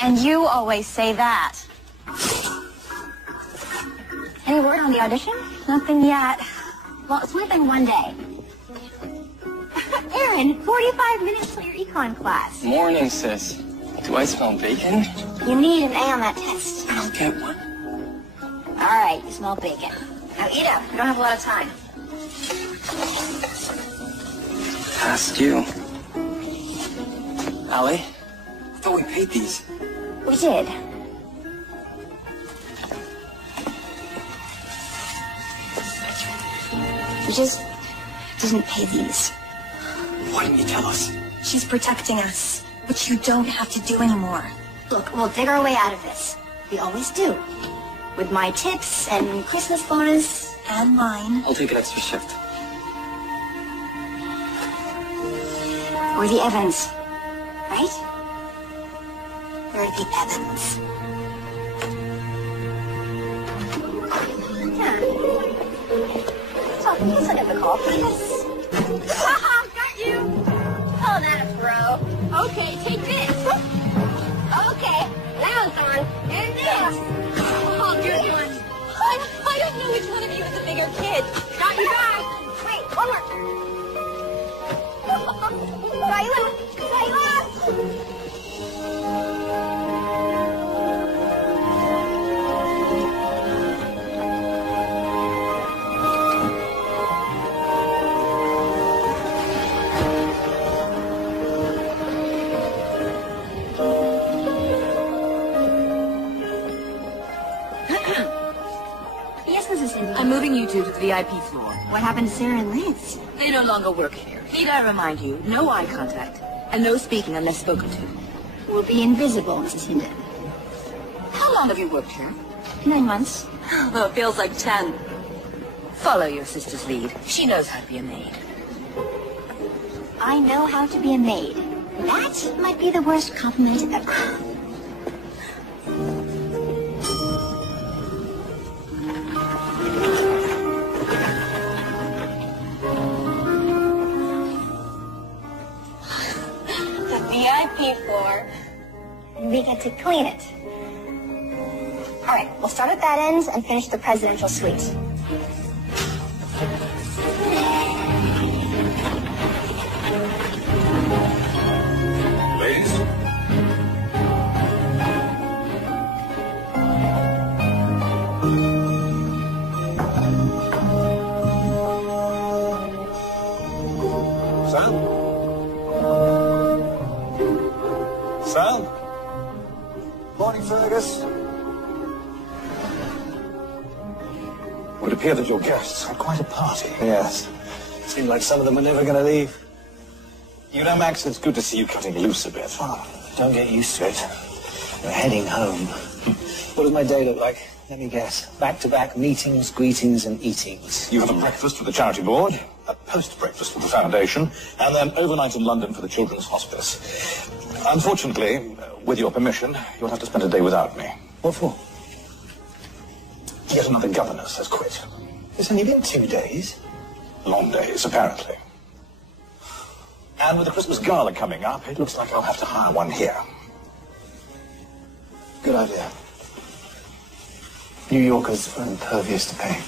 And you always say that. Any word on the audition? Nothing yet. Well, it's only been one day. Aaron, 45 minutes till your econ class. Morning, sis. Do I smell bacon? You need an A on that test. I'll get one. All right, you smell bacon. Now eat up. We don't have a lot of time. Past you. Allie, I thought we paid these. We did. We just didn't pay these. Why didn't you tell us? She's protecting us, which you don't have to do anymore. Look, we'll dig our way out of this. We always do. With my tips and Christmas bonus and mine. I'll take an extra shift. We're the Evans, right? We're the Evans. Yeah. So, please look at the call, please. Got you! Oh, that a bro. Okay, take this. Okay, now it's on. And this. Oh, good one. I don't know which one of you is the bigger kid. Got you back. Wait, one more. Silence! Silence! Yes, Mrs. Cindy. I'm moving you two to the VIP floor. What happened to Sarah and Lance? They no longer work here. Need I remind you, no eye contact, and no speaking unless spoken to. We'll be invisible, Mrs. Hinden. How long have you worked here? 9 months. Well, it feels like 10. Follow your sister's lead. She knows how to be a maid. I know how to be a maid. That might be the worst compliment ever. VIP floor, and we get to clean it. All right, we'll start at that end and finish the presidential suite. Ladies. Sam? Sam? Morning, Fergus. It would appear that your guests had quite a party. Yes. Seemed like some of them were never going to leave. You know, Max, it's good to see you cutting loose a bit. Oh, don't get used to it. We're heading home. What does my day look like? Let me guess. Back-to-back meetings, greetings, and eatings. You have a breakfast for the charity board, a post-breakfast for the foundation, and then overnight in London for the children's hospice. Unfortunately, with your permission, you'll have to spend a day without me. What for? Yet another governess has quit. It's only been 2 days. Long days, apparently. And with the Christmas gala coming up, it looks like I'll have to hire one here. Good idea. New Yorkers are impervious to pain.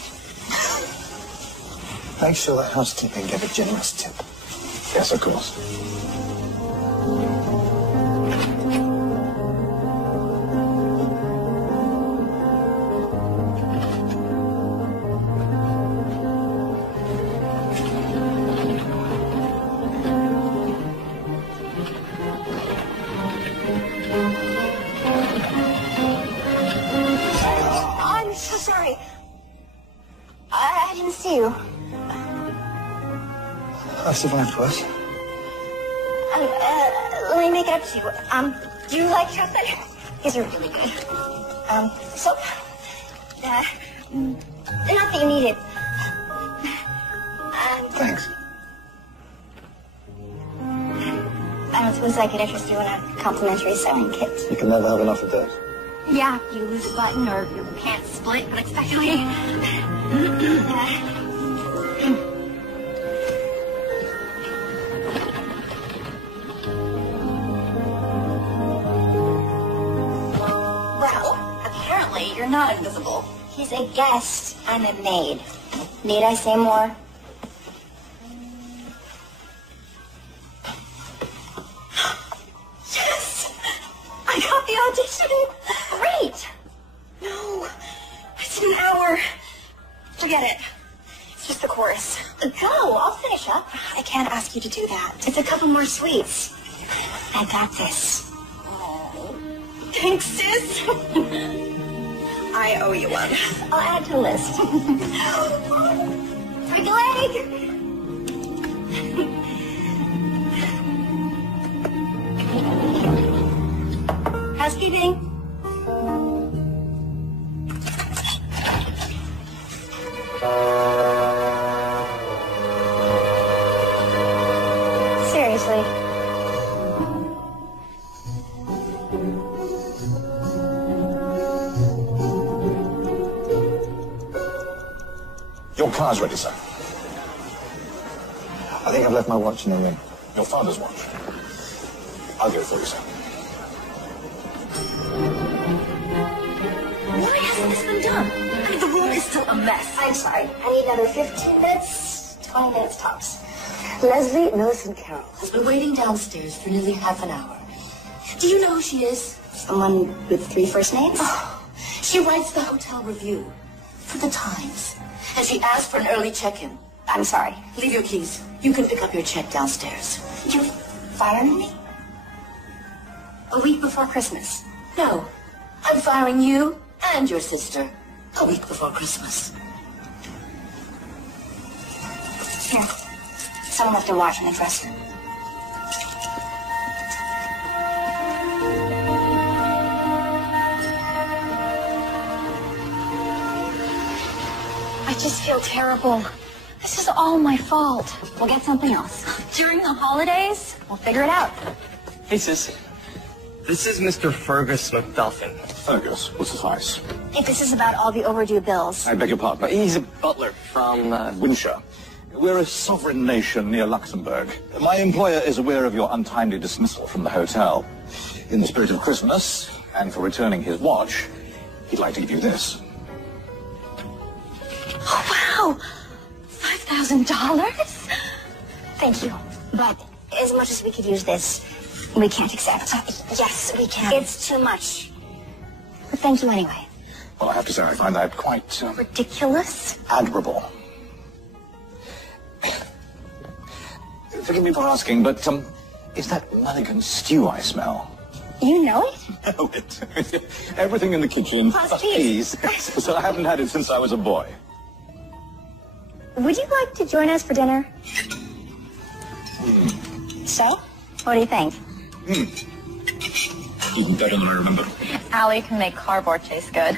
Make sure that housekeeping gave a generous tip. Yes, of course. Sorry. I didn't see you. I survived worse. Let me make it up to you. Do you like chocolate? These are really good. Soap? Not that you need it. Thanks. I don't suppose I could interest you in a complimentary sewing kit. You can never have enough of those. Yeah, you lose a button or your pants split unexpectedly. not invisible. He's a guest. I'm a maid. Need I say more? Yes! I got the audition! Great! No, it's an hour. Forget it. It's just the chorus. Go, I'll finish up. I can't ask you to do that. It's a couple more sweets. I got this. Thanks, sis. I owe you one. I'll add to the list. Break a leg. Housekeeping. Seriously. Your car's ready, sir. I think I've left my watch in the ring. Your father's watch. I'll get it for you, sir. Why hasn't this been done? I mean, the room is still a mess. I'm sorry. I need another 15 minutes, 20 minutes tops. Leslie Millicent Carroll has been waiting downstairs for nearly half an hour. Do you know who she is? Someone with 3 first names? Oh, she writes the hotel review for the Times. And she asked for an early check-in. I'm sorry. Leave your keys. You can pick up your check downstairs. You're firing me? A week before Christmas. No, I'm firing you and your sister a week before Christmas. Here. Someone left a watch in the dresser. I just feel terrible. This is all my fault. We'll get something else. During the holidays, we'll figure it out. Hey, sis. This is Mr. Fergus McDuffin. Fergus will suffice. If this is about all the overdue bills. I beg your pardon. He's a butler from, Winshire. We're a sovereign nation near Luxembourg. My employer is aware of your untimely dismissal from the hotel. In the spirit of Christmas, and for returning his watch, he'd like to give you this. Oh, wow! $5,000? Thank you. But as much as we could use this, we can't accept. Yes, we can. It's too much. But thank you anyway. Well, I have to say, I find that quite Ridiculous? admirable. Forgive me for asking, but is that Mulligan stew I smell? You know it? Know it. Everything in the kitchen. Plus peas. So I haven't had it since I was a boy. Would you like to join us for dinner? So? What do you think? Even better than I remember. Allie can make cardboard taste good.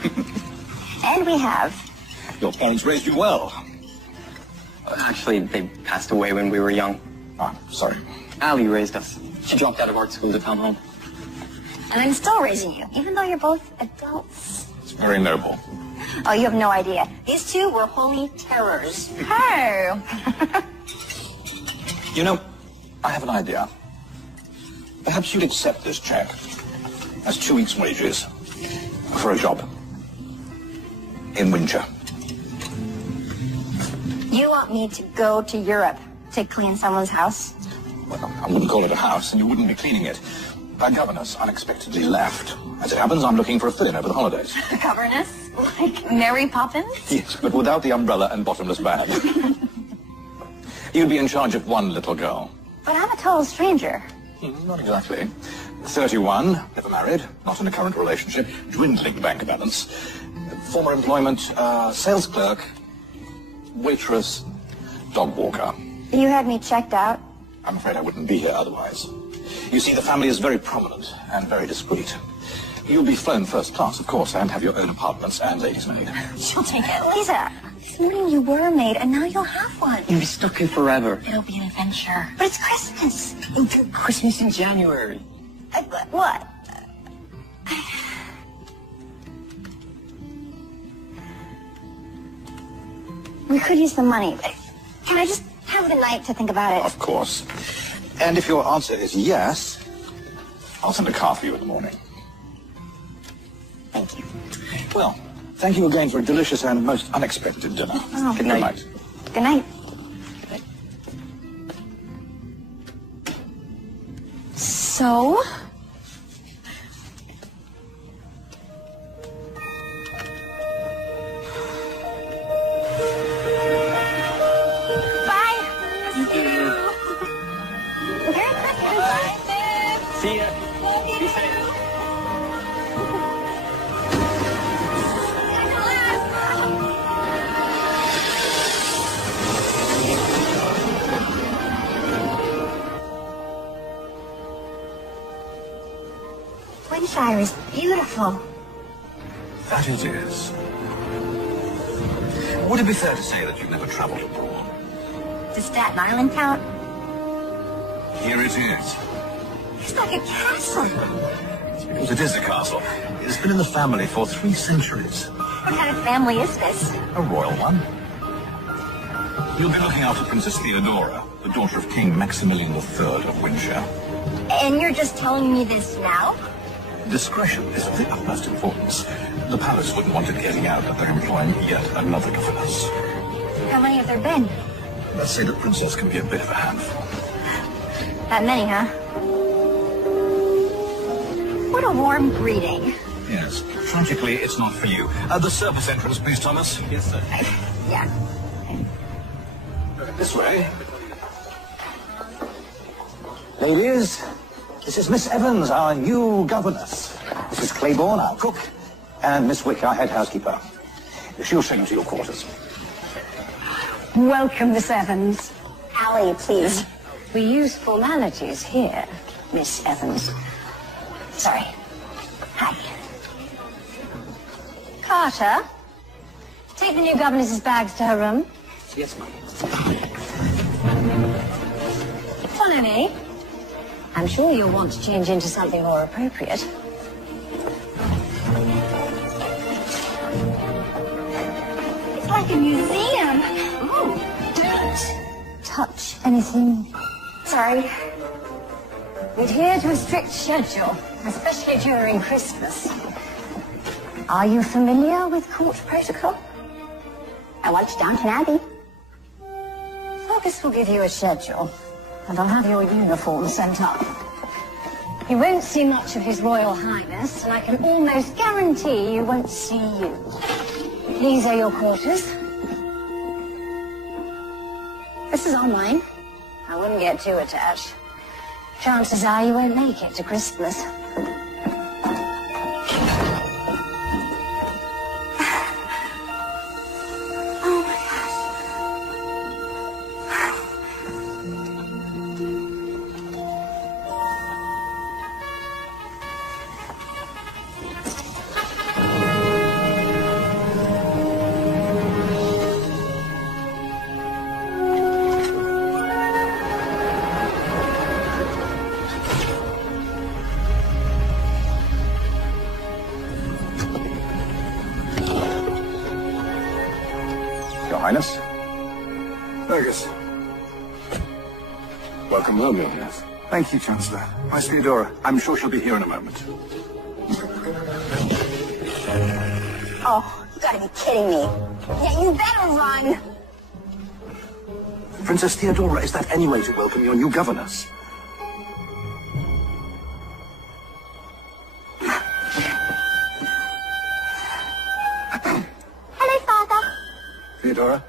And we have. Your parents raised you well. actually, they passed away when we were young. Ah, sorry. Allie raised us. She dropped out of art school to come home. And I'm still raising you, even though you're both adults. It's very noble. Oh, you have no idea. These two were holy terrors. Hey! You know, I have an idea. Perhaps you'd accept this check as 2 weeks' wages for a job in Windsor. You want me to go to Europe to clean someone's house? Well, I wouldn't call it a house, and you wouldn't be cleaning it. Our governess unexpectedly left. As it happens, I'm looking for a fill-in over the holidays. Governess? Like Mary Poppins? Yes, but without the umbrella and bottomless bag. You'd be in charge of one little girl. But I'm a total stranger. Not exactly. 31, never married, not in a current relationship, dwindling bank balance. Former employment, sales clerk, waitress, dog walker. You had me checked out. I'm afraid I wouldn't be here otherwise. You see, the family is very prominent and very discreet. You'll be flown first class, of course, and have your own apartments and ladies' maid. She'll take it. Lisa, this morning you were a maid, and now you'll have one. You'll be stuck here forever. It'll be an adventure. But it's Christmas. Christmas in January. What? We could use the money, but can I just have the night to think about it? Of course. And if your answer is yes, I'll send a car for you in the morning. Thank you. Well, Thank you again for a delicious and most unexpected dinner. Oh, Good night. Good night. So? Bye. Merry Christmas. Bye. See ya. Love you Be too. safe. Flintshire is beautiful. That it is. Would it be fair to say that you've never travelled abroad? Does Staten Island count? Here it is. It's like a castle. Because it is a castle. It's been in the family for 3 centuries. What kind of family is this? A royal one. You'll be looking after Princess Theodora, the daughter of King Maximilian III of Windsor. And you're just telling me this now? Discretion is of the utmost importance. The palace wouldn't want it getting out that they're employing yet another governess. How many have there been? Let's say the princess can be a bit of a handful. That many, huh? What a warm greeting. Yes. Tragically, it's not for you. The service entrance, please, Thomas. Yes, sir. Yeah. This way. Ladies, this is Miss Evans, our new governess. This is Claiborne, our cook, and Miss Wick, our head housekeeper. She'll show you to your quarters. Welcome, Miss Evans. Allie, please. We use formalities here, Miss Evans. Sorry. Hi. Carter, take the new governess's bags to her room. Yes, ma'am. Funny. I'm sure you'll want to change into something more appropriate. It's like a museum. Oh, don't touch anything. Sorry. We adhere to a strict schedule, especially during Christmas. Are you familiar with court protocol? I watched Downton Abbey. Fergus will give you a schedule, and I'll have your uniform sent up. You won't see much of His Royal Highness, and I can almost guarantee you won't see you. These are your quarters. This is all mine. I wouldn't get too attached. Chances are you won't make it to Christmas. Your Highness? Fergus. Welcome home, Your Highness. Thank you, Chancellor. Miss Theodora, I'm sure she'll be here in a moment. Oh, you gotta be kidding me. Yeah, you better run. Princess Theodora, is that any way to welcome your new governess? Hello, Father. Theodora?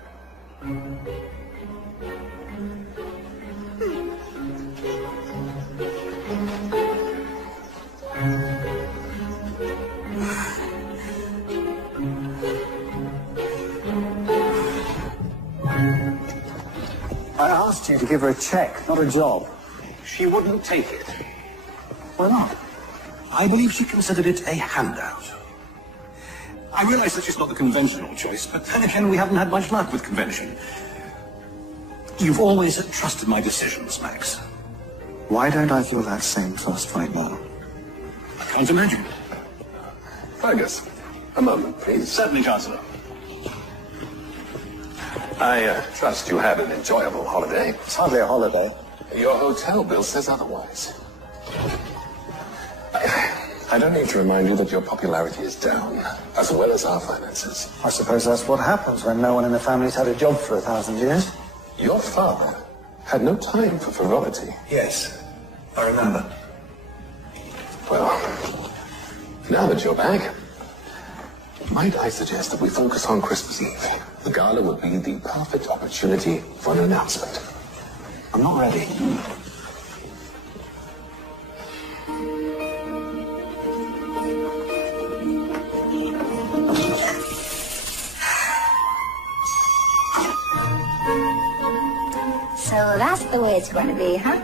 I asked you to give her a check, not a job. She wouldn't take it. Why not? I believe she considered it a handout. I realize that she's not the conventional choice, but then again, we haven't had much luck with convention. You've always trusted my decisions, Max. Why don't I feel that same trust right now? I can't imagine. Fergus, a moment, please. Certainly, Chancellor. I trust you had an enjoyable holiday. It's hardly a holiday. Your hotel bill says otherwise. I don't need to remind you that your popularity is down, as well as our finances. I suppose that's what happens when no one in the family's had a job for 1,000 years. Your father had no time for frivolity. Yes, I remember. Well, now that you're back, might I suggest that we focus on Christmas Eve? The gala would be the perfect opportunity for an announcement. I'm not ready. So that's the way it's going to be, huh?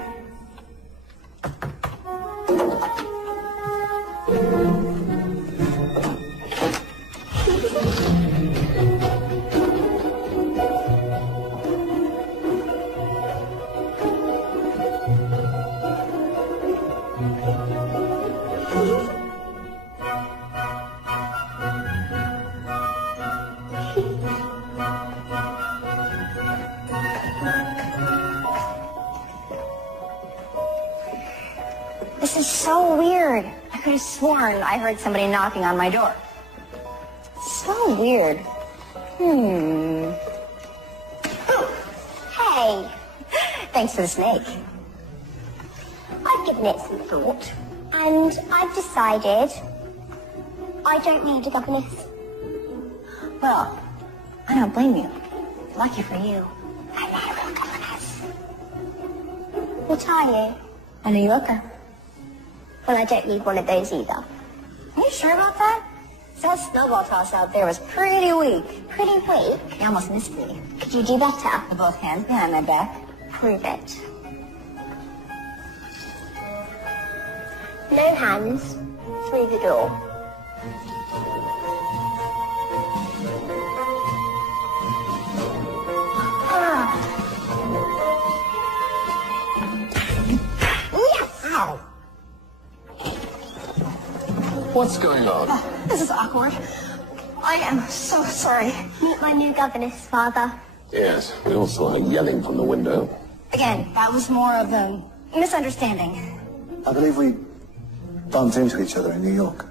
This is so weird. I could have sworn I heard somebody knocking on my door. So weird. Oh, hey. Thanks for the snake. I've given it some thought, and I've decided I don't need a governess. Well, I don't blame you. Lucky for you, I'm not a real governess. What are you? A New Yorker. Well, I don't need one of those either. Are you sure about that? That snowball toss out there was pretty weak. Pretty weak. You almost missed me. Could you do better? With both hands behind my back. Prove it. No hands. Through the door. Yes! Ow! What's going on? This is awkward. I am so sorry. Meet my new governess, Father. Yes, we all saw her yelling from the window. Again, that was more of a misunderstanding. I believe we bumped into each other in New York.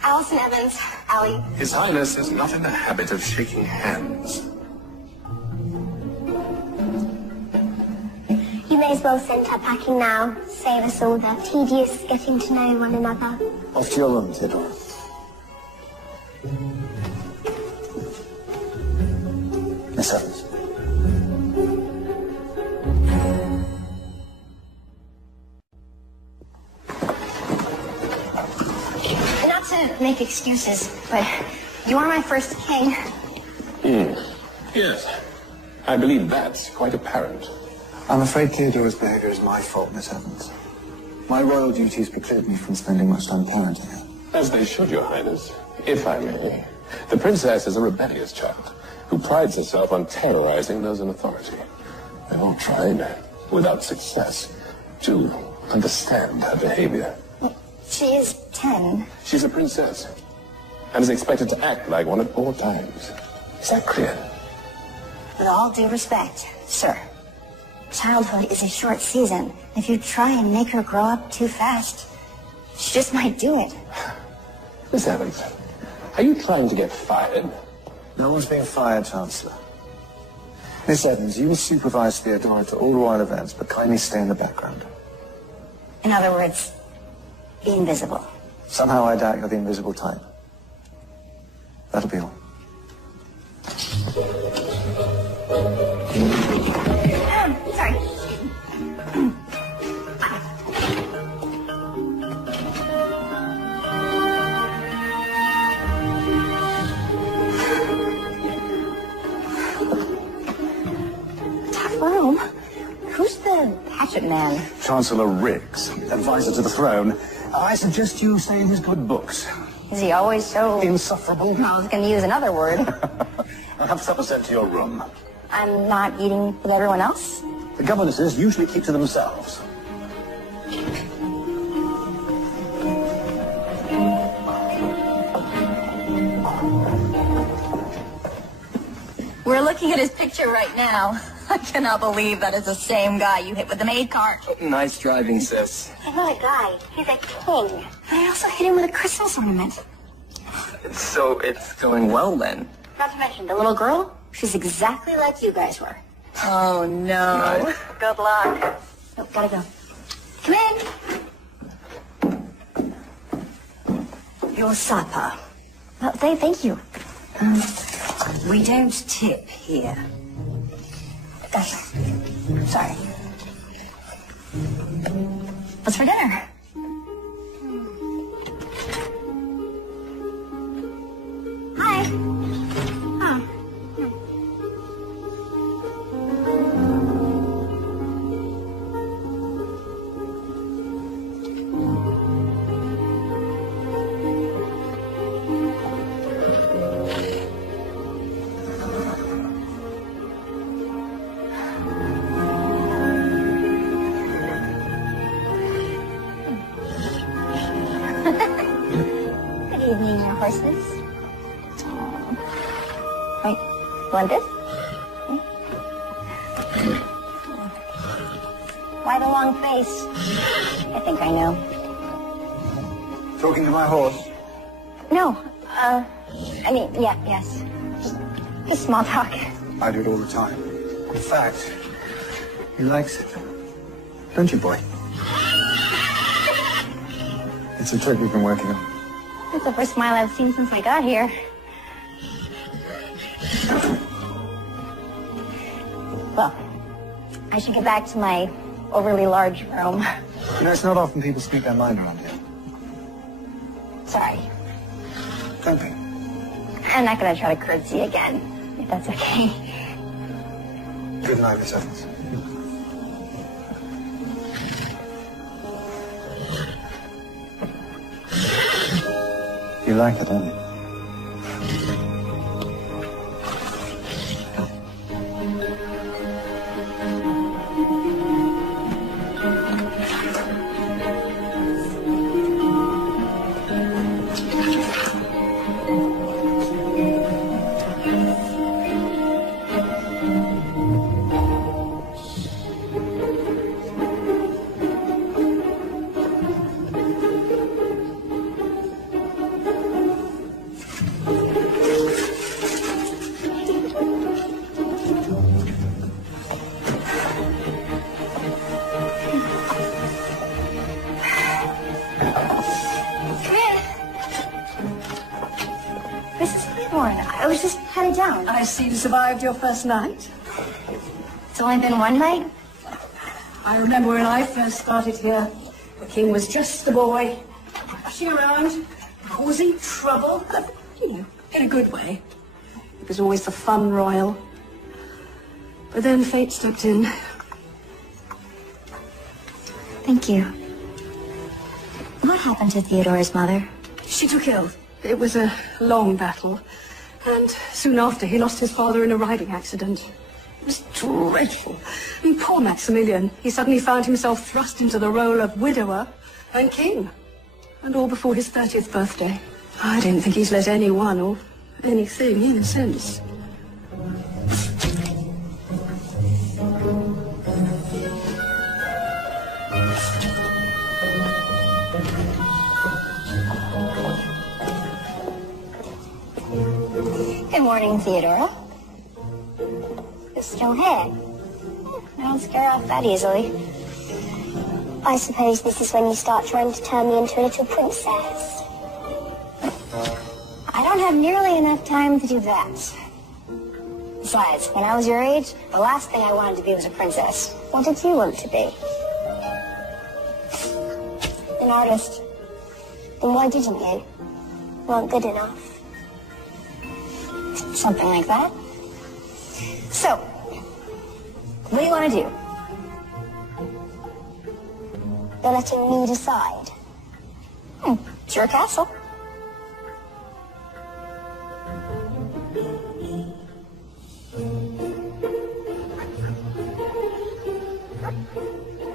Allison Evans, Allie. His Highness is not in the habit of shaking hands. You may as well send her packing now. Save us all the tedious getting to know one another. Off to your room, Theodora. Miss Evans. Not to make excuses, but you are my first king. Yes, I believe that's quite apparent. I'm afraid Theodora's behavior is my fault, Miss Evans. My royal duties preclude me from spending much time parenting her. As they should, Your Highness, if I may. The princess is a rebellious child who prides herself on terrorizing those in authority. I've all tried, without success, to understand her behavior. She is 10. She's a princess and is expected to act like one at all times. Is that clear? With all due respect, sir, childhood is a short season. If you try and make her grow up too fast, she just might do it. Miss Evans, are you trying to get fired? No one's being fired, Chancellor. Miss Evans, you will supervise Theodora to all royal events, but kindly stay in the background. In other words, be invisible. Somehow I doubt you're the invisible type. That'll be all. Sorry. Tough room. Who's the hatchet man? Chancellor Riggs, advisor to the throne. I suggest you stay in his good books. Is he always so... Insufferable. I was going to use another word. I'll have supper sent to your room. I'm not eating with everyone else? The governesses usually keep to themselves. We're looking at his picture right now. I cannot believe that is the same guy you hit with the maid cart. Nice driving, sis. He's not a guy. He's a king. I also hit him with a Christmas ornament. So it's going well, then? Not to mention, the little girl, she's exactly like you guys were. Oh, no. Right. Good luck. Oh, gotta go. Come in. Your supper. Oh, thank you. We don't tip here. Gotcha. Sorry. What's for dinner? Hi. Oh. Good evening, your horses. Wait, you want this? Why the long face? I think I know. Talking to my horse? No, yes. Just small talk. I do it all the time. In fact, he likes it. Don't you, boy? It's a trick we've been working on. That's the first smile I've seen since I got here. Well, I should get back to my overly large room. You know, it's not often people speak their mind around here. Sorry. Don't be. I'm not gonna try to curtsy again, if that's okay. Good night, Miss Evans. You like it, don't you? I was just headed down. I see you survived your first night. It's only been one night? I remember when I first started here, the king was just a boy, rushing around, causing trouble, in a good way. It was always the fun royal. But then fate stepped in. Thank you. What happened to Theodore's mother? She took ill. It was a long battle. And soon after, he lost his father in a riding accident. It was dreadful. I mean, poor Maximilian. He suddenly found himself thrust into the role of widower and king. And all before his 30th birthday. I don't think he's let anyone or anything in since. Good morning, Theodora. You're still here. I don't scare off that easily. I suppose this is when you start trying to turn me into a little princess. I don't have nearly enough time to do that. Besides, when I was your age, the last thing I wanted to be was a princess. What did you want to be? An artist. Then why didn't you? Weren't good enough. Something like that. So, what do you want to do? You're letting me decide. It's your castle.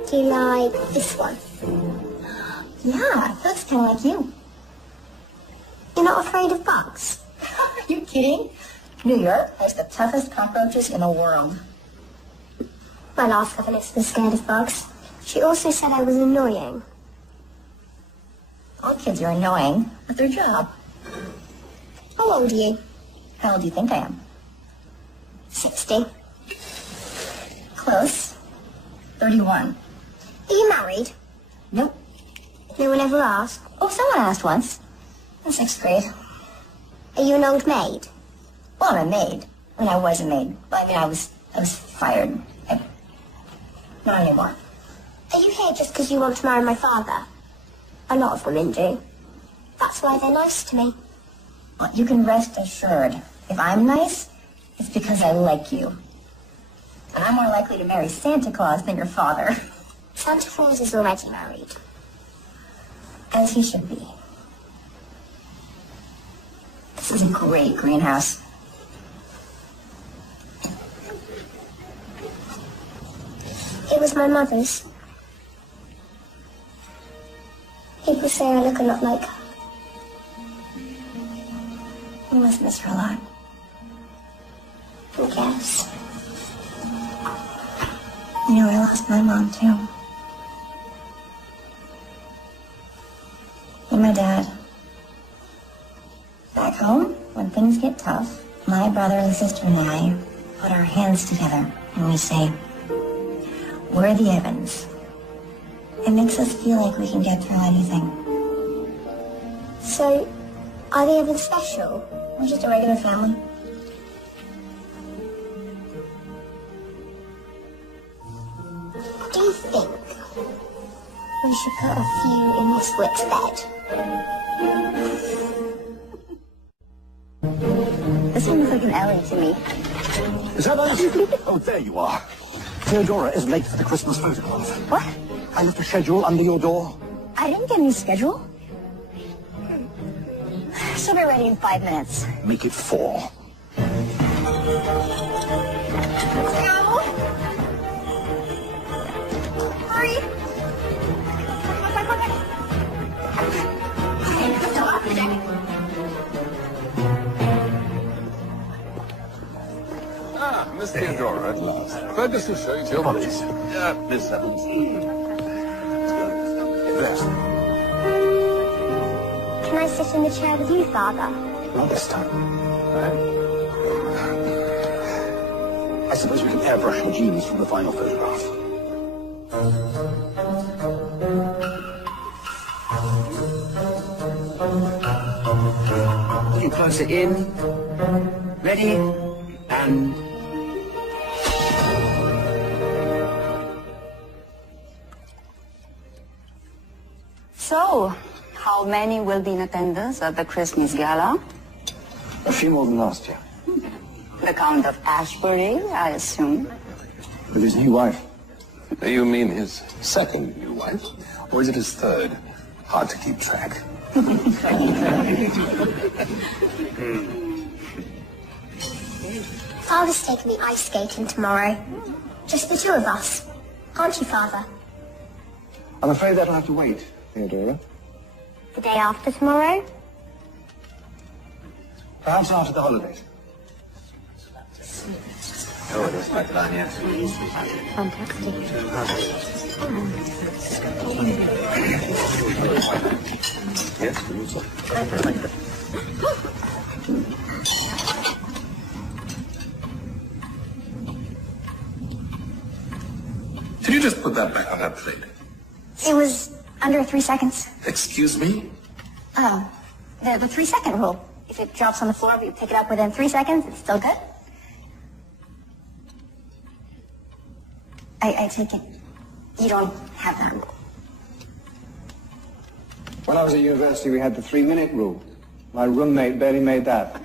Do you like this one? Yeah, looks kind of like you. You're not afraid of bugs? Are you kidding? New York has the toughest cockroaches in the world. My last governess was scared of bugs. She also said I was annoying. All kids are annoying. That's their job. How old are you? How old do you think I am? 60. Close. 31. Are you married? Nope. No one ever asked. Oh, someone asked once. In 6th grade. Are you an old maid? Well, I'm a maid. I mean, I was a maid. But I mean, I was fired. Not anymore. Are you here just because you want to marry my father? A lot of women do. That's why they're nice to me. Well, you can rest assured. If I'm nice, it's because I like you. And I'm more likely to marry Santa Claus than your father. Santa Claus is already married. As he should be. This is a great greenhouse. It was my mother's. People say I look a lot like her. You must miss her a lot. I guess. You know, I lost my mom, too. And my dad. Back home, when things get tough, my brother and sister and I put our hands together and we say, we're the Evans. It makes us feel like we can get through anything. So, are they even special? We're just a regular family. Do you think we should put a few in Miss Wick's bed? This one looks like an Ellie to me. Is that us? Oh, there you are. Theodora is late for the Christmas photograph. What? I left a schedule under your door. I didn't get any schedule. She'll be ready in 5 minutes. Make it 4. Hurry! Miss Theodora at last. Fergus will show you to your place. Miss Evans. There. Can I sit in the chair with you, Father? Not this time. I suppose we can airbrush your genes from the final photograph. Looking closer in. Ready? And... So, how many will be in attendance at the Christmas gala? A few more than last year. The Count of Ashbury, I assume. With his new wife. You mean his second new wife? Or is it his third? Hard to keep track. Father's taking me ice skating tomorrow. Just the two of us. Aren't you, Father? I'm afraid that'll have to wait, Theodora. The day after tomorrow? Perhaps after the holidays. Oh, it is like that, yes. Fantastic. Did you just put that back on that plate? It was under 3 seconds. Excuse me? The 3-second rule. If it drops on the floor, if you pick it up within 3 seconds, it's still good. I take it you don't have that rule. When I was at university, we had the 3-minute rule. My roommate barely made that.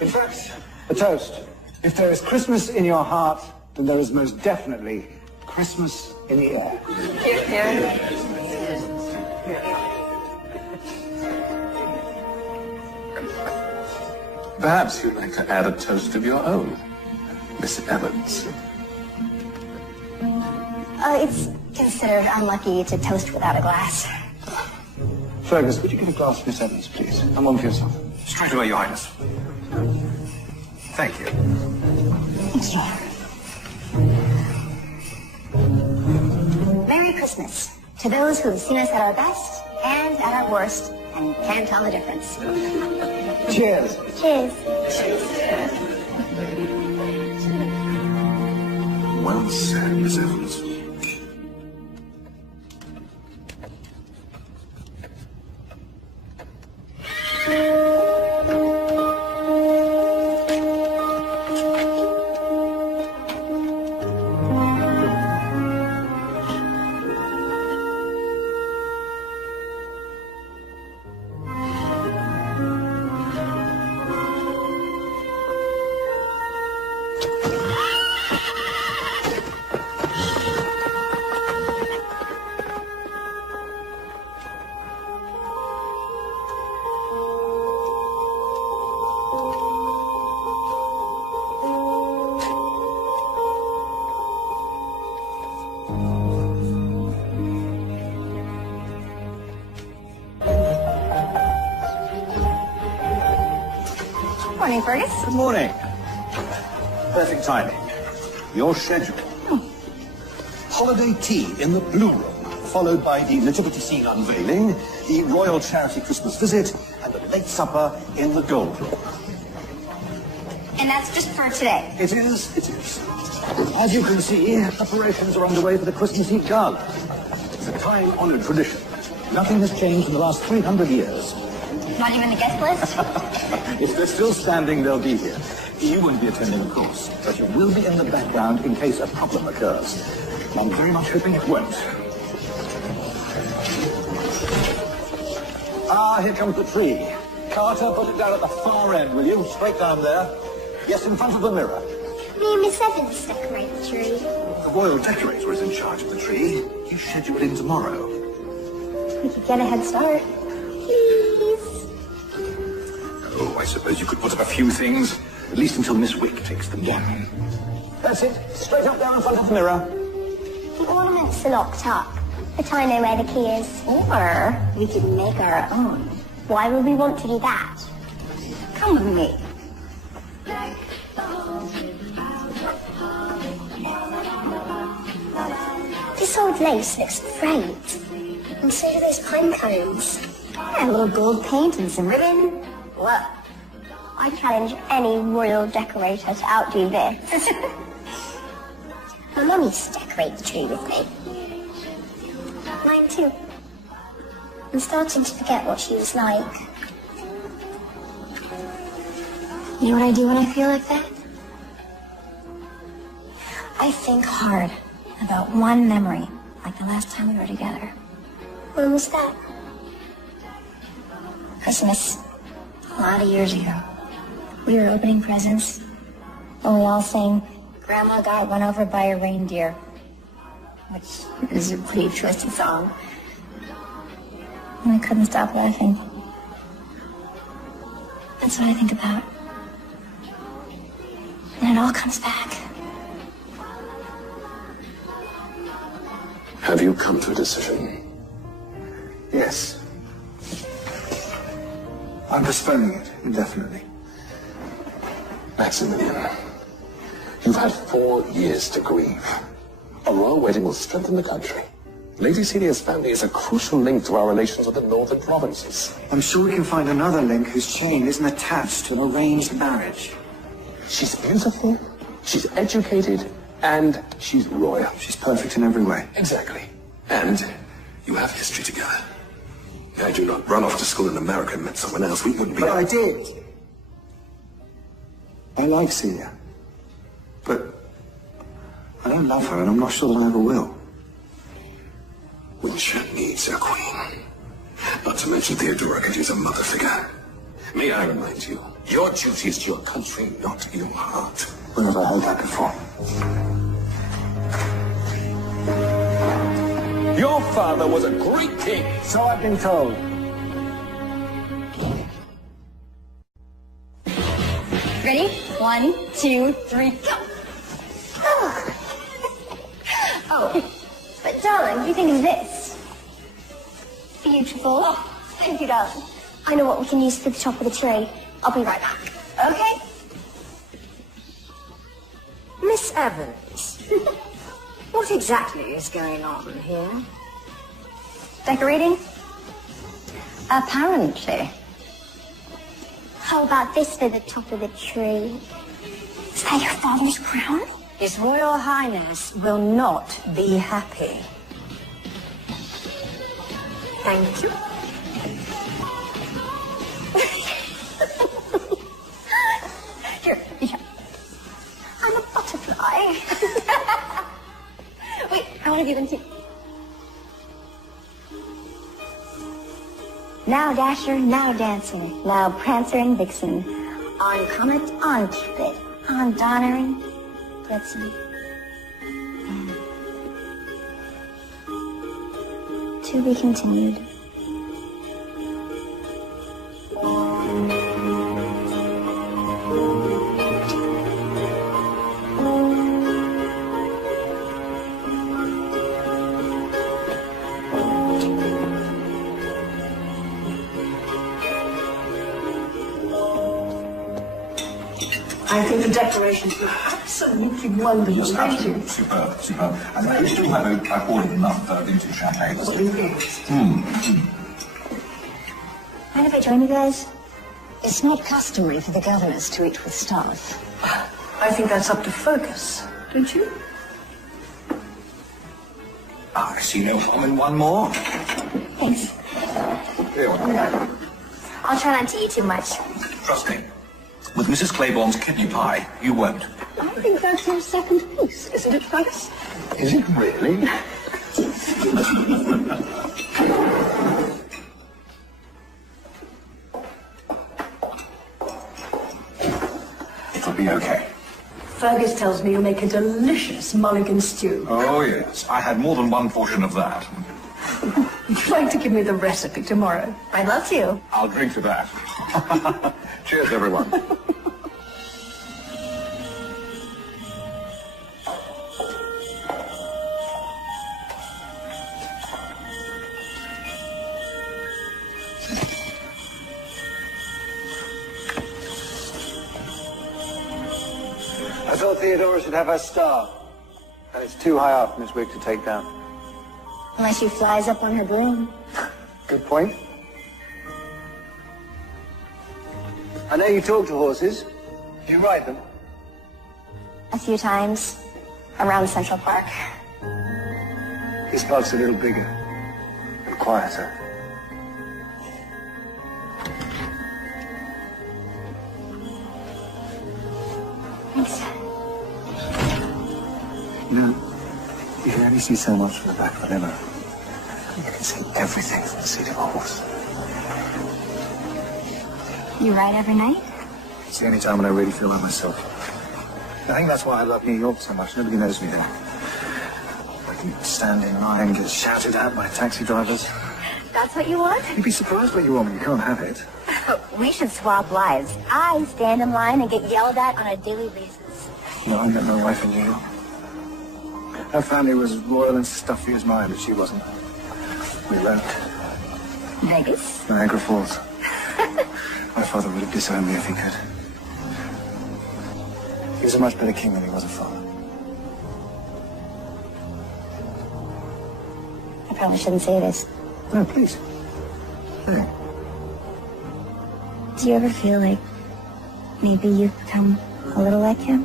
In fact, a toast. If there is Christmas in your heart, then there is most definitely Christmas in the air. Perhaps you'd like to add a toast of your own, Miss Evans. It's considered unlucky to toast without a glass. Fergus, would you get a glass for Miss Evans, please? And one for yourself. Straight away, Your Highness. Thank you. Thanks, John. Merry Christmas to those who have seen us at our best and at our worst and can't tell the difference. Cheers. Cheers. Well said, Miss Evans. Morning, Fergus. Good morning. Perfect timing. Your schedule. Holiday tea in the Blue Room, followed by the nativity scene unveiling, the Royal Charity Christmas visit, and the late supper in the Gold Room. And that's just for today. It is, it is. As you can see, preparations are underway for the Christmas Eve Gala. It's a time-honored tradition. Nothing has changed in the last 300 years. Not even the guest list? If they're still standing, they'll be here. You won't be attending, of course, but you will be in the background in case a problem occurs. I'm very much hoping it won't. Ah, here comes the tree. Carter, put it down at the far end, will you? Straight down there. Yes, in front of the mirror. Me and Miss Evans decorate the tree. The royal decorator is in charge of the tree. He's scheduled in tomorrow. We could get a head start. Please. Oh, I suppose you could put up a few things, at least until Miss Wick takes them down. That's it. Straight up there in front of the mirror. The ornaments are locked up, but I know where the key is. Or we could make our own. Why would we want to do that? Come with me. This old lace looks great. And so do those pine cones. Yeah, a little gold paint and some ribbon. Look, I challenge any royal decorator to outdo this. My mum used to decorate the tree with me. Mine too. I'm starting to forget what she was like. You know what I do when I feel like that? I think hard about one memory, like the last time we were together. When was that? Christmas. A lot of years ago. We were opening presents, and we all sang Grandma Got Run Over by a Reindeer, which is a pretty twisted song. And I couldn't stop laughing. That's what I think about. And it all comes back. Have you come to a decision? Yes. I'm postponing it indefinitely. Maximilian, you've had 4 years to grieve. A royal wedding will strengthen the country. Lady Celia's family is a crucial link to our relations with the northern provinces. I'm sure we can find another link whose chain isn't attached to an arranged marriage. She's beautiful, she's educated, and she's royal. She's perfect in every way. Exactly. And you have history together. Had you not run off to school in America and met someone else, we wouldn't be... But I did. I like Celia. But I don't love her, and I'm not sure that I ever will. Winshire needs a queen. Not to mention Theodora could use a mother figure. May I remind you, your duty is to your country, not your heart. Where have I heard that before? Your father was a great king. So I've been told. Ready? 1, 2, 3, go! Oh, but darling, what do you think of this? Beautiful. Oh, thank you, darling. I know what we can use for the top of the tree. I'll be right back. Okay? heavens. What exactly is going on here? Decorating? Apparently. How about this for the top of the tree? Is that your father's crown? His Royal Highness will not be happy. Thank you. Here. I'm a butterfly. Wait, I want to give them to you. Now Dasher, now Dancer, now Prancer and Vixen. On Comet, on Cupid, on Donner and Blitzen. To be continued. I think the decorations look absolutely wonderful. Yes, Thank you. absolutely. Superb, superb. And I still have I've ordered enough vintage champagne. Mind if I join you guys? It's not customary for the governors to eat with staff. I think that's up to Fergus, don't you? I see no harm in one more. Thanks. Here. I'll try not to eat too much. Trust me. With Mrs. Claiborne's kidney pie, you won't. I think that's your second piece, isn't it, Fergus? Is it really? It'll be okay. Fergus tells me you make a delicious mulligan stew. Oh, yes. I had more than one portion of that. Would you like to give me the recipe tomorrow? I'd love to. I'll drink to that. Cheers, everyone. I thought Theodora should have her star. And it's too high up, Miss Wig, to take down. Unless she flies up on her broom. Good point. I know you talk to horses. Do you ride them? A few times. Around Central Park. This park's a little bigger. And quieter. Thanks. You know, you can only see so much from the back of a limo. You can see everything from the seat of a horse. You ride every night? It's the only time when I really feel like myself. I think that's why I love New York so much. Nobody knows me there. I can stand in line and get shouted at by taxi drivers. That's what you want? You'd be surprised what you want when you can't have it. We should swap lives. I stand in line and get yelled at on a daily basis. No, I met my wife in New York. Her family was royal and stuffy as mine, but she wasn't. We went. Vegas? Niagara Falls. My father would have disowned me if he could. He was a much better king than he was a father. I probably shouldn't say this. No, please. Hey. Do you ever feel like maybe you've become a little like him?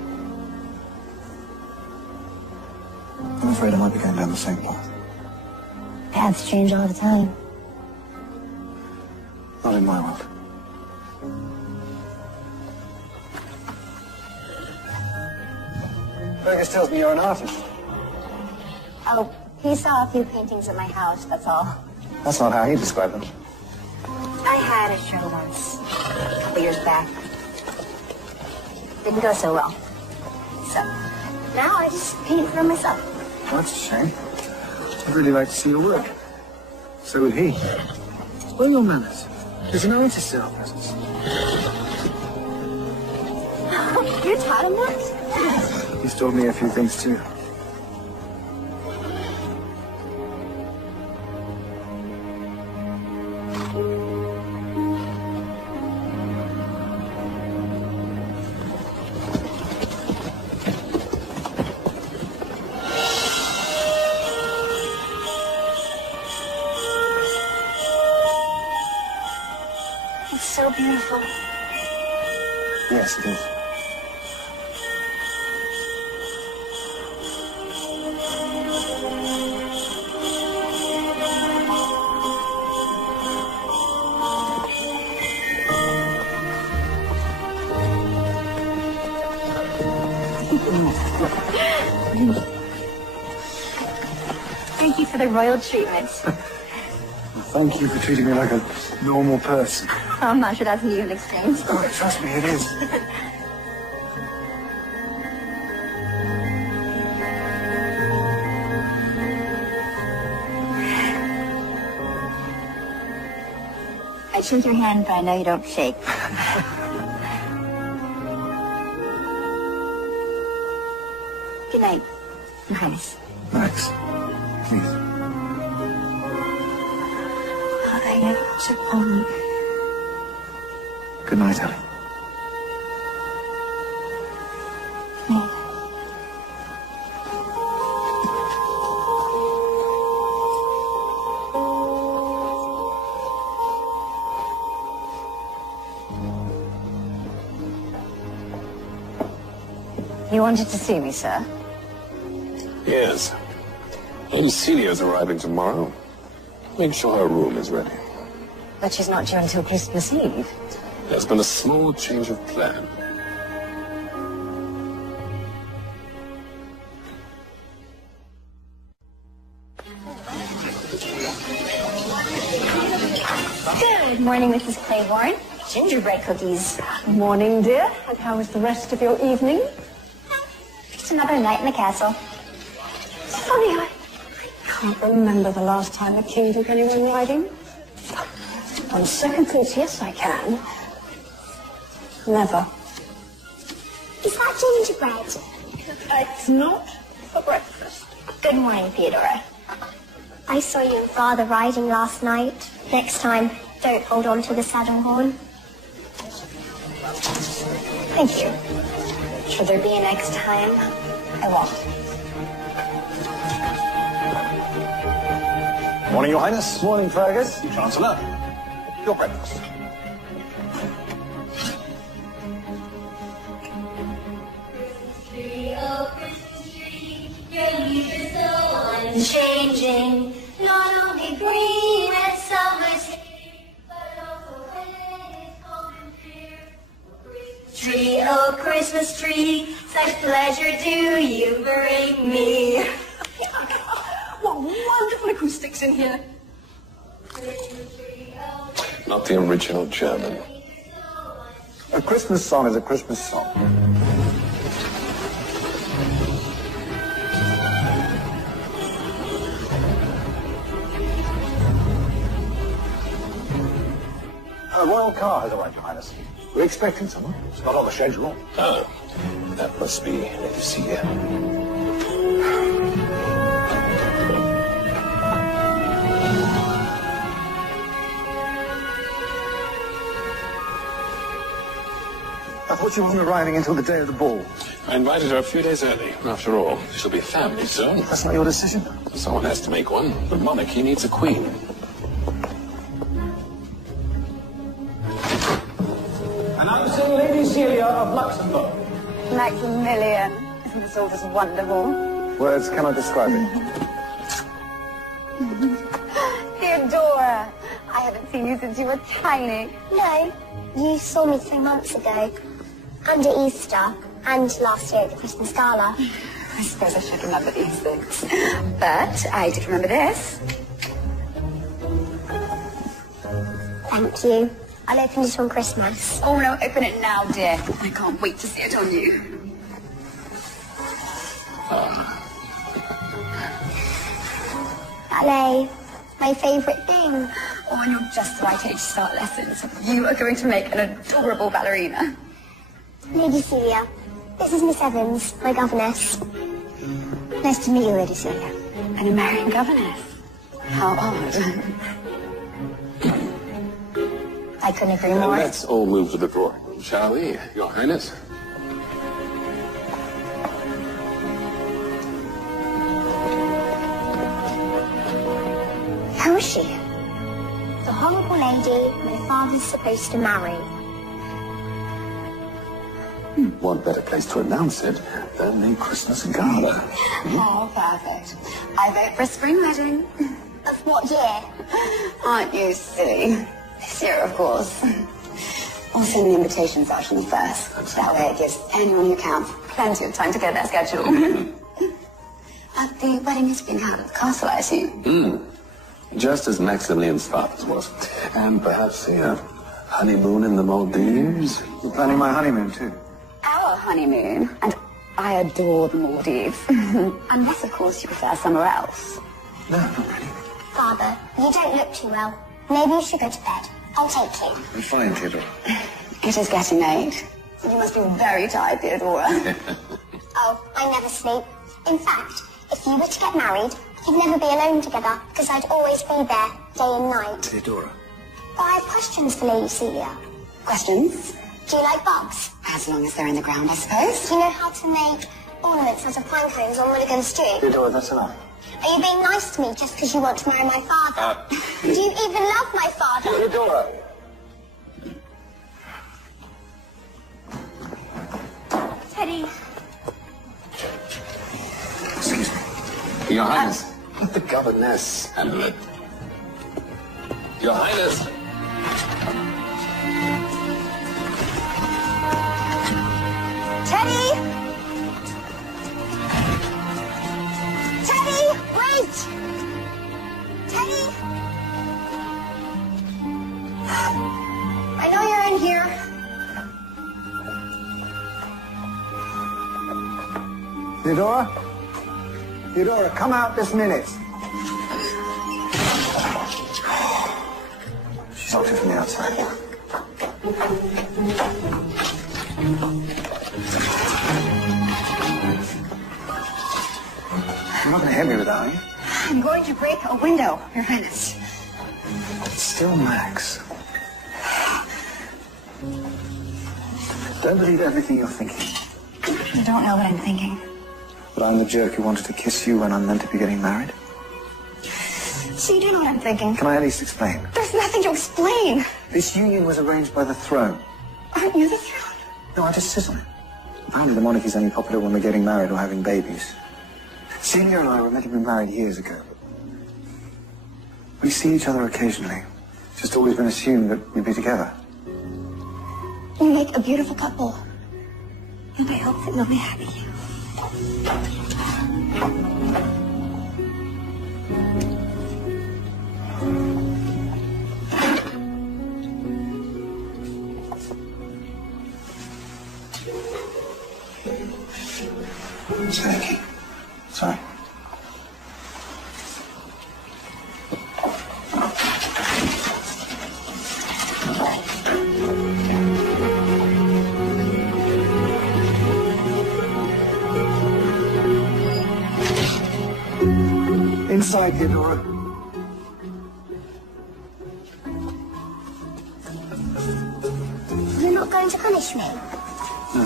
I'm afraid I might be going down the same path. Paths change all the time. Not in my world. Fergus tells me you're an artist. Oh, he saw a few paintings at my house, that's all. That's not how he described them. I had a show once, a couple years back. Didn't go so well. So, now I just paint for myself. Well, that's a shame. I'd really like to see your work. So would he. What are your manners? There's an artist in our presence. You taught him that? He's told me a few things too. Yes, it is. Thank you for the royal treatment. Thank you for treating me like a normal person. I'm not sure that's an even exchange. Oh, trust me, it is. I shake your hand, but I know you don't shake. Good night, Your Highness. Max, please. I never took on. Good night, Ellie. You wanted to see me, sir? Yes. Lady Celia's arriving tomorrow. Make sure her room is ready. But she's not due until Christmas Eve. There's been a small change of plan. Good morning, Mrs. Claiborne. Gingerbread cookies. Morning, dear. And how was the rest of your evening? Just another night in the castle. Funny, I can't remember the last time the king took anyone riding. On second thoughts, yes, I can. Never. Is that gingerbread? It's not for breakfast. Good morning, Theodora. I saw you and Father riding last night. Next time, don't hold on to the saddle horn. Thank you. Should there be a next time? I won't. Morning, Your Highness. Morning, Fergus. Chancellor. Your breakfast. Unchanging, not only green at summer's but also when it's cold and clear. Tree, oh Christmas tree, such pleasure do you bring me. What wonderful acoustics in here. Not the original German. A Christmas song is a Christmas song. A royal car has arrived, Your Highness. We're expecting someone. It's not on the schedule. Oh, that must be Lady Celia. I thought she wasn't arriving until the day of the ball. I invited her a few days early. After all, she'll be a family soon. That's not your decision. Someone has to make one. The monarchy needs a queen. Announcing Lady Celia of Luxembourg. Maximilian. Isn't this all just wonderful? Words cannot describe it. Theodora, I haven't seen you since you were tiny. No, you saw me 3 months ago. And at Easter. And last year at the Christmas Gala. I suppose I should remember these things. But I did remember this. Thank you. I'll open it on Christmas. Oh no, open it now, dear. I can't wait to see it on you. Ballet, my favourite thing. Oh, and you're just the right age to start lessons. You are going to make an adorable ballerina. Lady Celia, this is Miss Evans, my governess. Nice to meet you, Lady Celia. An American governess. How odd. I couldn't agree more. Let's all move to the drawing room, shall we, Your Highness? Who is she? The horrible lady my father's supposed to marry. what better place to announce it than the Christmas gala? Oh, perfect. I vote for a spring wedding. Of what year? Aren't you silly? This year, of course. I'll send the invitations out on the 1st. That way it gives anyone who can plenty of time to get their schedule. The wedding is being held at the castle, I assume. Just as Maximilian's father's was. And perhaps a honeymoon in the Maldives? You're planning my honeymoon, too. Our honeymoon. And I adore the Maldives. Unless, of course, you prefer somewhere else. No, not really. Father, you don't look too well. Maybe you should go to bed. I'll take you. I'm fine, Theodore. It is getting late. You must be very tired, Theodora. Oh, I never sleep. In fact, if you were to get married, you'd never be alone together, because I'd always be there, day and night. Theodora. But I have questions for Lady Celia. Questions? Do you like bugs? As long as they're in the ground, I suppose. Do you know how to make ornaments out of pine cones on Mulligan stew? Theodora, that's enough. Are you being nice to me just because you want to marry my father? Do you even love my father? Theodora! Teddy. Excuse me. Your Highness. Let the governess handle it. Your Highness. Teddy! Teddy, wait! Teddy! I know you're in here. Theodora? Theodora, come out this minute. She's locked in from the outside. You're not going to hit me with that, are you? I'm going to break a window, Your Highness. It's still Max. Don't believe everything you're thinking. I don't know what I'm thinking. But I'm the jerk who wanted to kiss you when I'm meant to be getting married. So you do know what I'm thinking. Can I at least explain? There's nothing to explain. This union was arranged by the throne. Aren't you the throne? No, I just sit on it. Apparently the monarchy's only popular when we're getting married or having babies. Celia and I were meant to be married years ago. We see each other occasionally. It's just always been assumed that we'd be together. You make a beautiful couple. And I hope that you'll be happy. Thank you. Sorry. Inside, Theodora. You're not going to punish me? No.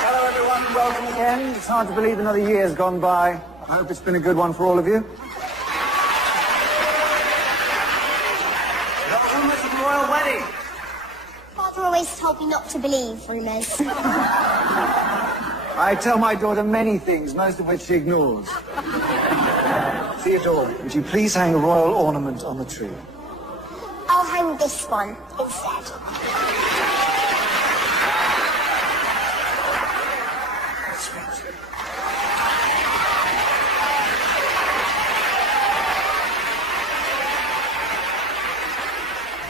Hello, everyone. Welcome again. It's hard to believe another year's gone by. I hope it's been a good one for all of you. No rumors of royal wedding. Father always told me not to believe rumours. I tell my daughter many things, most of which she ignores. Theodore, would you please hang a royal ornament on the tree? I'll hang this one instead.